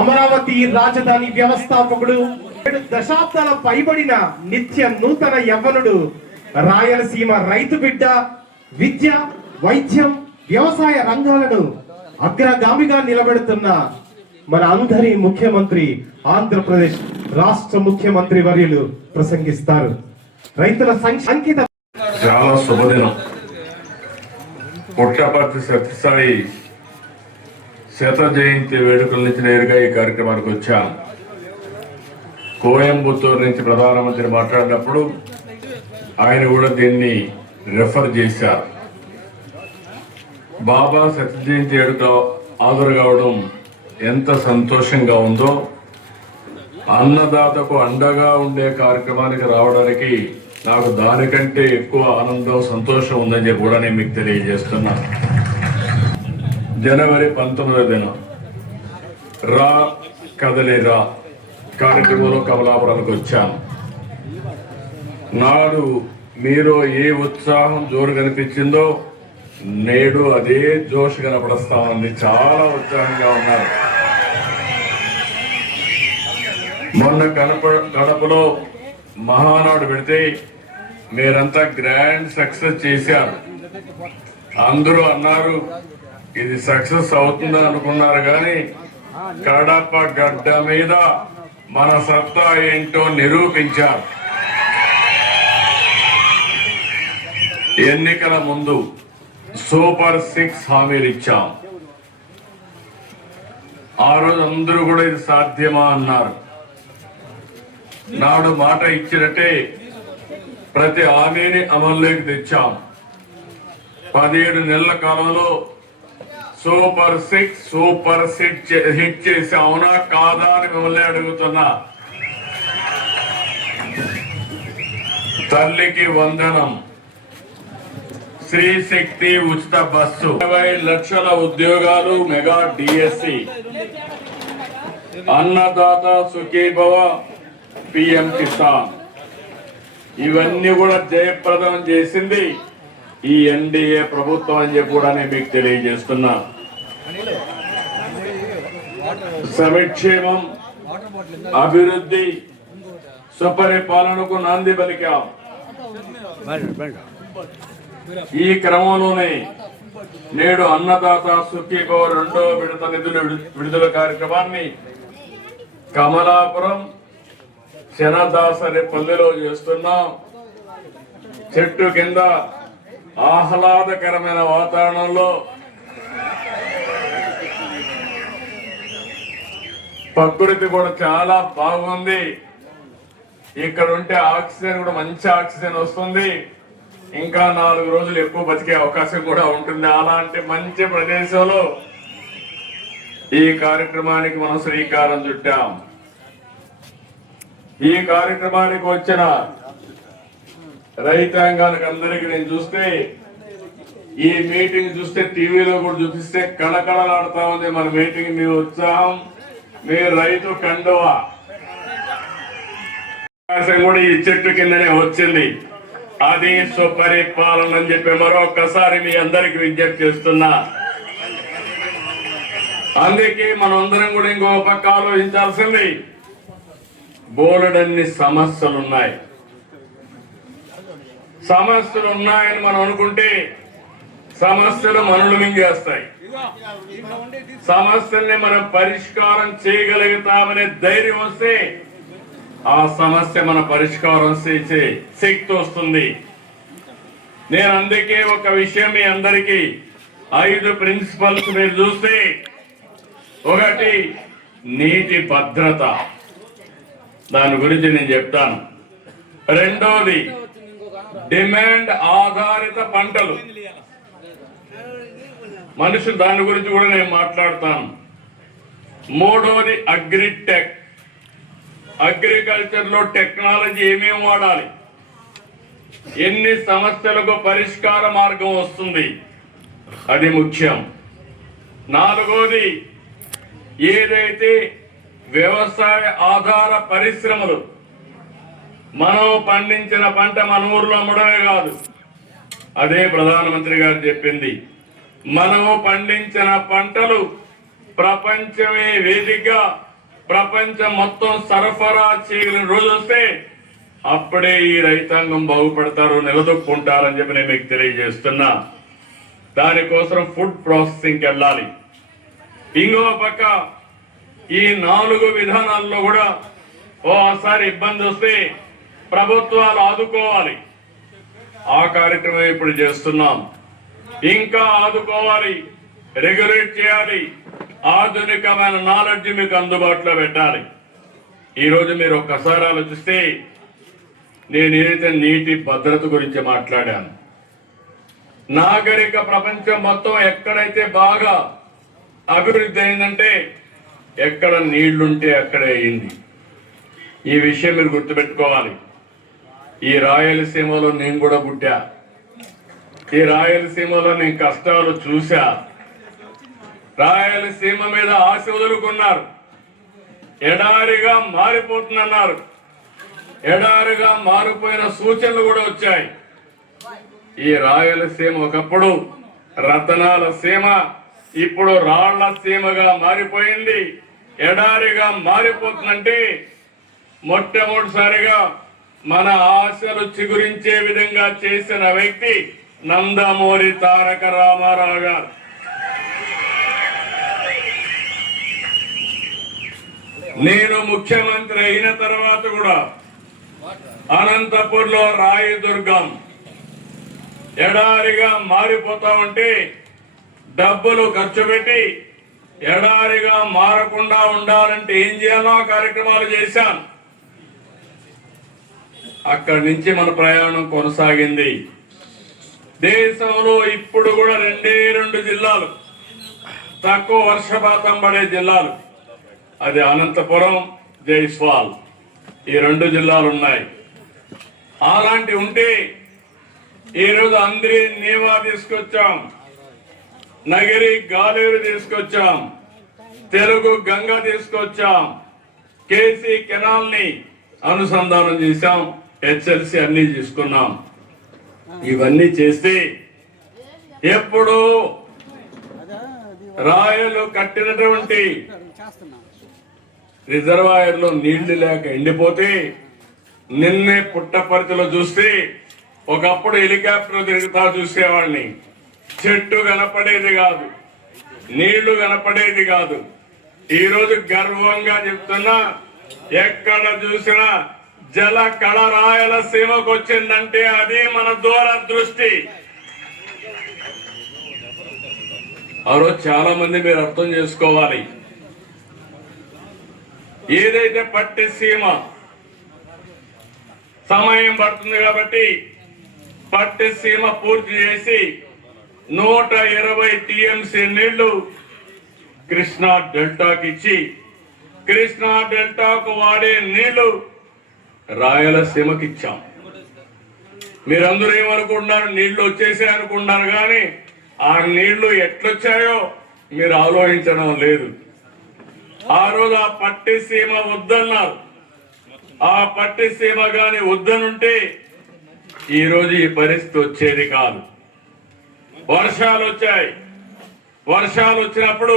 అమరావతి రాజధాని వ్యవస్థాపకుడు, 7 దశాబ్దాల పైబడిన నిత్య నూతన యవ్వనుడు, రాయలసీమ రైతు బిడ్డ, విద్య, వైద్యం, వ్యవసాయ రంగాలను అగ్రగామిగా నిలబెడుతున్న మన అందరి ముఖ్యమంత్రి, ఆంధ్రప్రదేశ్ రాష్ట్ర ముఖ్యమంత్రి వర్యులు ప్రసంగిస్తారు. రైతుల సంఖ్య చాలా శుభదినం. పుట్టపర్తి సత్యసాయి శత జయంతి వేడుకల నుంచి నేరుగా ఈ కార్యక్రమానికి వచ్చాం. కోయంబత్తూరు నుంచి ప్రధానమంత్రి మాట్లాడినప్పుడు ఆయన కూడా దీన్ని రెఫర్ చేశారు. బాబా శత జయంతి వేడుక హాజరు కావడం ఎంత సంతోషంగా ఉందో, అన్నదాతకు అండగా ఉండే కార్యక్రమానికి రావడానికి నాకు దానికంటే ఎక్కువ ఆనందం, సంతోషం ఉందని చెప్పి కూడా నేను మీకు తెలియజేస్తున్నాను. జనవరి 19వ దినం రా కదలి రా కార్యక్రమంలో కమలాపురానికి వచ్చాను. నాడు మీరు ఏ ఉత్సాహం జోరు కనిపించిందో నేడు అదే జోష్ కనపడస్తా ఉంది. చాలా ఉత్సాహంగా ఉన్నారు. మొన్న కడపలో మహానాడు పెడితే మీరంతా గ్రాండ్ సక్సెస్ చేశారు. అందరూ అన్నారు ఇది సక్సెస్ అవుతుందా అనుకున్నారు, కానీ కడప గడ్డ మీద మన సత్తా ఏంటో నిరూపించారు. ఎన్నికల ముందు సూపర్ 6 హామీలు ఇచ్చాం. ఆ రోజు అందరూ కూడా ఇది సాధ్యమా అన్నారు. నాడు మాట ఇచ్చినట్టే ప్రతి హామీని అమల్లోకి తెచ్చాం. 17 నెలల కాలంలో సూపర్ 6 హిట్ చేసి అవునా కాదా అని మిమ్మల్ని అడుగుతున్నా. తల్లికి వందనం, శ్రీ శక్తి ఉచిత బస్సు, 20 లక్షల ఉద్యోగాలు, mega DSC, Annadata Sukhibhava, PM Kisan, ఇవన్నీ కూడా జయప్రదం చేసింది ఈ ఎన్డీఏ ప్రభుత్వం అని చెప్పి కూడా నేను మీకు తెలియజేస్తున్నా. సంక్షేమం, అభివృద్ధి, సుపరిపాలనకు నాంది పలికాం. ఈ క్రమంలోనే నేడు అన్నదాత సుఖీభవ 2వ విడత నిధుల విడుదల కార్యక్రమాన్ని కమలాపురం శనదాసరిపల్లిలో చేస్తున్నాం. చెట్టు కింద ఆహ్లాదకరమైన వాతావరణంలో ప్రకృతి కూడా చాలా బాగుంది. ఇక్కడ ఉంటే ఆక్సిజన్ కూడా మంచి ఆక్సిజన్ వస్తుంది. ఇంకా 4 రోజులు ఎక్కువ బతికే అవకాశం కూడా ఉంటుంది. అలాంటి మంచి ప్రదేశంలో ఈ కార్యక్రమానికి మనం శ్రీకారం చుట్టాం. ఈ కార్యక్రమానికి వచ్చిన రైతాంగానికి అందరికీ నేను చూస్తే, ఈ మీటింగ్ చూస్తే టీవీలో కూడా చూపిస్తే కళకళలాడుతా ఉంది మన మీటింగ్. మీ ఉత్సాహం, మీ రైతు కండువా కూడా ఈ చెట్టు కిందనే వచ్చింది. అది సుపరిపాలన అని చెప్పి మరొకసారి మీ అందరికి విజ్ఞప్తి చేస్తున్నా. అందుకే మనం అందరం కూడా ఇంకో పక్క ఆలోచించాల్సింది, బోలెడన్ని సమస్యలు ఉన్నాయని మనం అనుకుంటే సమస్యలు మనలు మింగేస్తాయి. సమస్యల్ని మనం పరిష్కారం చేయగలుగుతామనే ధైర్యం వస్తే ఆ సమస్య మన పరిష్కారం చేసే శక్తి వస్తుంది. నేను అందుకే ఒక విషయం మీ అందరికీ 5 ప్రిన్సిపల్స్ మీరు చూస్తే, ఒకటి నీటి భద్రత, దాని గురించి నేను చెప్తాను. రెండోది డిమాండ్ ఆధారిత పంటలు, మనుషులు, దాని గురించి కూడా నేను మాట్లాడతాను. మూడోది అగ్రిటెక్, అగ్రికల్చర్ లో టెక్నాలజీ ఏమేమి వాడాలి, ఎన్ని సమస్యలకు పరిష్కార మార్గం వస్తుంది, అది ముఖ్యం. నాలుగోది ఏదైతే వ్యవసాయ ఆధార పరిశ్రమలు, మనం పండించిన పంట మన ఊర్లో అమ్మడమే కాదు, అదే ప్రధానమంత్రి గారు చెప్పింది, మనము పండించిన పంటలు ప్రపంచమే వేదికగా ప్రపంచం మొత్తం సరఫరా చేయగలిగిన రోజు వస్తే అప్పుడే ఈ రైతాంగం బాగుపడతారు, నిలదొక్కుంటారని చెప్పి నేను మీకు తెలియజేస్తున్నా. దానికోసం ఫుడ్ ప్రాసెసింగ్కి వెళ్ళాలి. ఇంకో పక్క ఈ 4 విధానాల్లో కూడా ఓసారి ఇబ్బంది వస్తే ప్రభుత్వాలు ఆదుకోవాలి. ఆ కార్యక్రమం ఇప్పుడు చేస్తున్నాం. ఇంకా ఆదుకోవాలి, రెగ్యులేట్ చేయాలి, ఆధునికమైన నాలెడ్జ్ మీకు అందుబాటులో పెట్టాలి. ఈరోజు మీరు ఒక్కసారి ఆలోచిస్తే, నేను ఏదైతే నీటి భద్రత గురించి మాట్లాడాను, నాగరిక ప్రపంచం మొత్తం ఎక్కడైతే బాగా అభివృద్ధి అయిందంటే ఎక్కడ నీళ్లుంటే అక్కడే అయింది. ఈ విషయం మీరు గుర్తుపెట్టుకోవాలి. ఈ రాయలసీమలో నేను కూడా పుట్టా, ఈ రాయలసీమలో నేను కష్టాలు చూశా. రాయలసీమ మీద ఆశ వదులుకున్నారు, ఎడారిగా మారిపోతుందన్నారు. ఎడారిగా మారిపోయిన సూచనలు కూడా వచ్చాయి. ఈ రాయలసీమ ఒకప్పుడు రతనాల సీమ, ఇప్పుడు రాళ్ల సీమగా మారిపోయింది, ఎడారిగా మారిపోతుందంటే మొట్టమొదటిసారిగా మన ఆశలు చిగురించే విధంగా చేసిన వ్యక్తి నందమూరి తారక రామారావు గారు. నేను ముఖ్యమంత్రి అయిన తర్వాత కూడా అనంతపూర్లో రాయదుర్గం ఎడారిగా మారిపోతా ఉంటే డబ్బులు ఖర్చు పెట్టి ఎడారిగా మారకుండా ఉండాలంటే ఏం చేయాలో కార్యక్రమాలు చేశాను. అక్కడి నుంచి మన ప్రయాణం కొనసాగింది. దేశంలో ఇప్పుడు కూడా 2 జిల్లాలు తక్కువ వర్షపాతం పడే జిల్లాలు, అది అనంతపురం, జైస్వాల్, ఈ 2 జిల్లాలు ఉన్నాయి. అలాంటి ఉంటే ఈరోజు అందరి నీవా తీసుకొచ్చాం, నగిరి గాలేరు తీసుకొచ్చాం, తెలుగు గంగ తీసుకొచ్చాం, కేసీ కెనాల్ ని అనుసంధానం చేశాం, హెచ్ఎల్సి అన్ని తీసుకున్నాం. ఇవన్నీ చేస్తే ఎప్పుడు రాయలు కట్టినటువంటి రిజర్వాయర్లో నీళ్లు లేక ఎండిపోతే, నిన్నే పుట్టపర్తిలో చూస్తే ఒకప్పుడు హెలికాప్టర్ తిరుగుతా చూసేవాడిని, చెట్టు కనపడేది కాదు, నీళ్లు కనపడేది కాదు. ఈరోజు గర్వంగా చెప్తున్నా, ఎక్కడ చూసినా జల కళ రాయలసీమకు వచ్చిందంటే అది మన దూరదృష్టి. ఆ రోజు చాలా మంది మీరు అర్థం చేసుకోవాలి, ఏదైతే పట్టిసీమ సమయం పడుతుంది కాబట్టి పట్టిసీమ పూర్తి చేసి 120 టీఎంసీ నీళ్లు కృష్ణా డెల్టాకి ఇచ్చి, కృష్ణా డెల్టాకు వాడే నీళ్లు రాయలసీమకి ఇచ్చాం. మీరందరూ ఏమనుకుంటున్నారు, నీళ్లు వచ్చేసాయి అనుకుంటున్నారు, కానీ ఆ నీళ్లు ఎట్లొచ్చాయో మీరు ఆలోచించడం లేదు. ఆ రోజు ఆ పట్టిసీమ వద్దన్నారు. ఆ పట్టిసీమ గాని వద్దనుంటే ఈరోజు ఈ పరిస్థితి వచ్చేది కాదు. వర్షాలు వచ్చాయి. వర్షాలు వచ్చినప్పుడు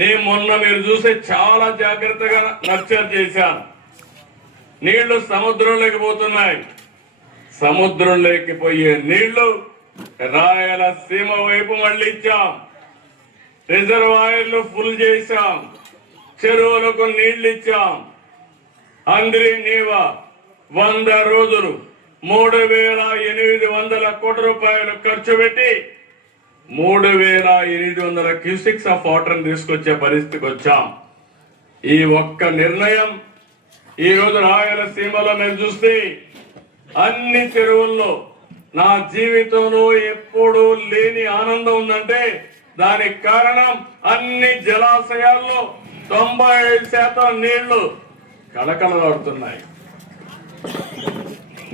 నేను మొన్న మీరు చూసే చాలా జాగ్రత్తగా నర్చర్ చేశాను. నీళ్లు సముద్రంలోకి పోతున్నాయి. సముద్రంలోకి పోయే నీళ్లు రాయలసీమ వైపు మళ్ళించాం, రిజర్వాయర్లు ఫుల్ చేశాం, చెరువులకు నీళ్లు ఇచ్చాం. అందరి నీవా 100 రోజులు 3,800 కోట్ల రూపాయలు ఖర్చు పెట్టి 3,800 క్యూసిక్స్ ఆఫ్ వాటర్ తీసుకొచ్చే పరిస్థితికి వచ్చాం. ఈ ఒక్క నిర్ణయం ఈ రోజు రాయలసీమలో మేము చూస్తే అన్ని చెరువుల్లో నా జీవితంలో ఎప్పుడూ లేని ఆనందం ఉందంటే దానికి కారణం అన్ని జలాశయాల్లో 95% నీళ్లు కళకళలాడుతున్నాయి.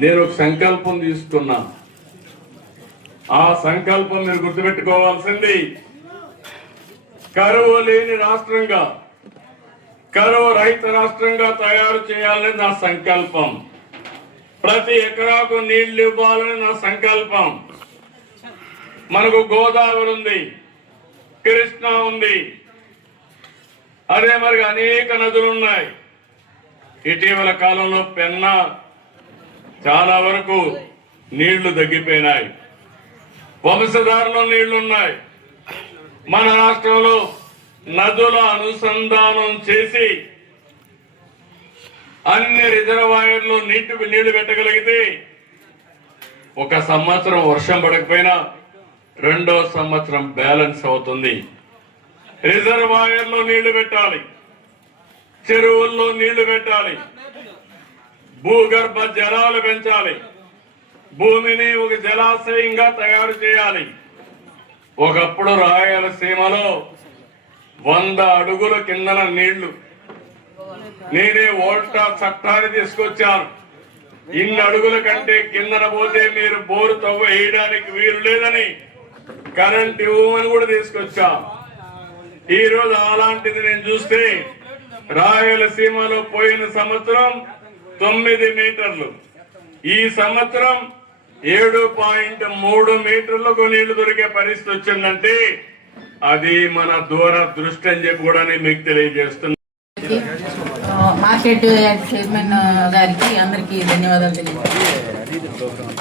నేను ఒక సంకల్పం తీసుకున్నా. ఆ సంకల్పం మీరు గుర్తుపెట్టుకోవాల్సింది, కరువు లేని రాష్ట్రంగా, కరువు రహిత రాష్ట్రంగా తయారు చేయాలని నా సంకల్పం. ప్రతి ఎకరాకు నీళ్లు ఇవ్వాలని నా సంకల్పం. మనకు గోదావరి ఉంది, కృష్ణా ఉంది, అదే మరి అనేక నదులు ఉన్నాయి. ఇటీవల కాలంలో పెన్నా చాలా వరకు నీళ్లు తగ్గిపోయినాయి, వంశధారలో నీళ్లున్నాయి. మన రాష్ట్రంలో నదుల అనుసంధానం చేసి అన్ని రిజర్వాయర్లు నీళ్లు పెట్టగలిగితే ఒక సంవత్సరం వర్షం పడకపోయినా 2వ సంవత్సరం బ్యాలెన్స్ అవుతుంది. రిజర్వాయర్లో నీళ్లు పెట్టాలి, చెరువుల్లో నీళ్లు పెట్టాలి, భూగర్భ జలాలు పెంచాలి, భూమిని ఒక జలాశయంగా తయారు చేయాలి. ఒకప్పుడు రాయలసీమలో 100 అడుగుల కిందన నీళ్లు. నేనే ఓల్టా చట్టాన్ని తీసుకొచ్చాను. ఇన్ని అడుగుల కంటే కిందన పోతే మీరు బోరు తవ్వ వేయడానికి వీలు లేదని కరెంట్ ఇవ్వమని కూడా తీసుకొచ్చా. ఈ రోజు అలాంటిది నేను చూస్తే రాయలసీమలో పోయిన సంవత్సరం 9 మీటర్లు, ఈ సంవత్సరం 7.3 మీటర్లకు నీళ్లు దొరికే పరిస్థితి వచ్చిందంటే అది మన దూరదృష్టి అని చెప్పి కూడా నేను మీకు తెలియజేస్తున్నా. మార్కెట్ చైర్మన్ గారికి అందరికీ ధన్యవాదాలు తెలియజేస్తున్నాను.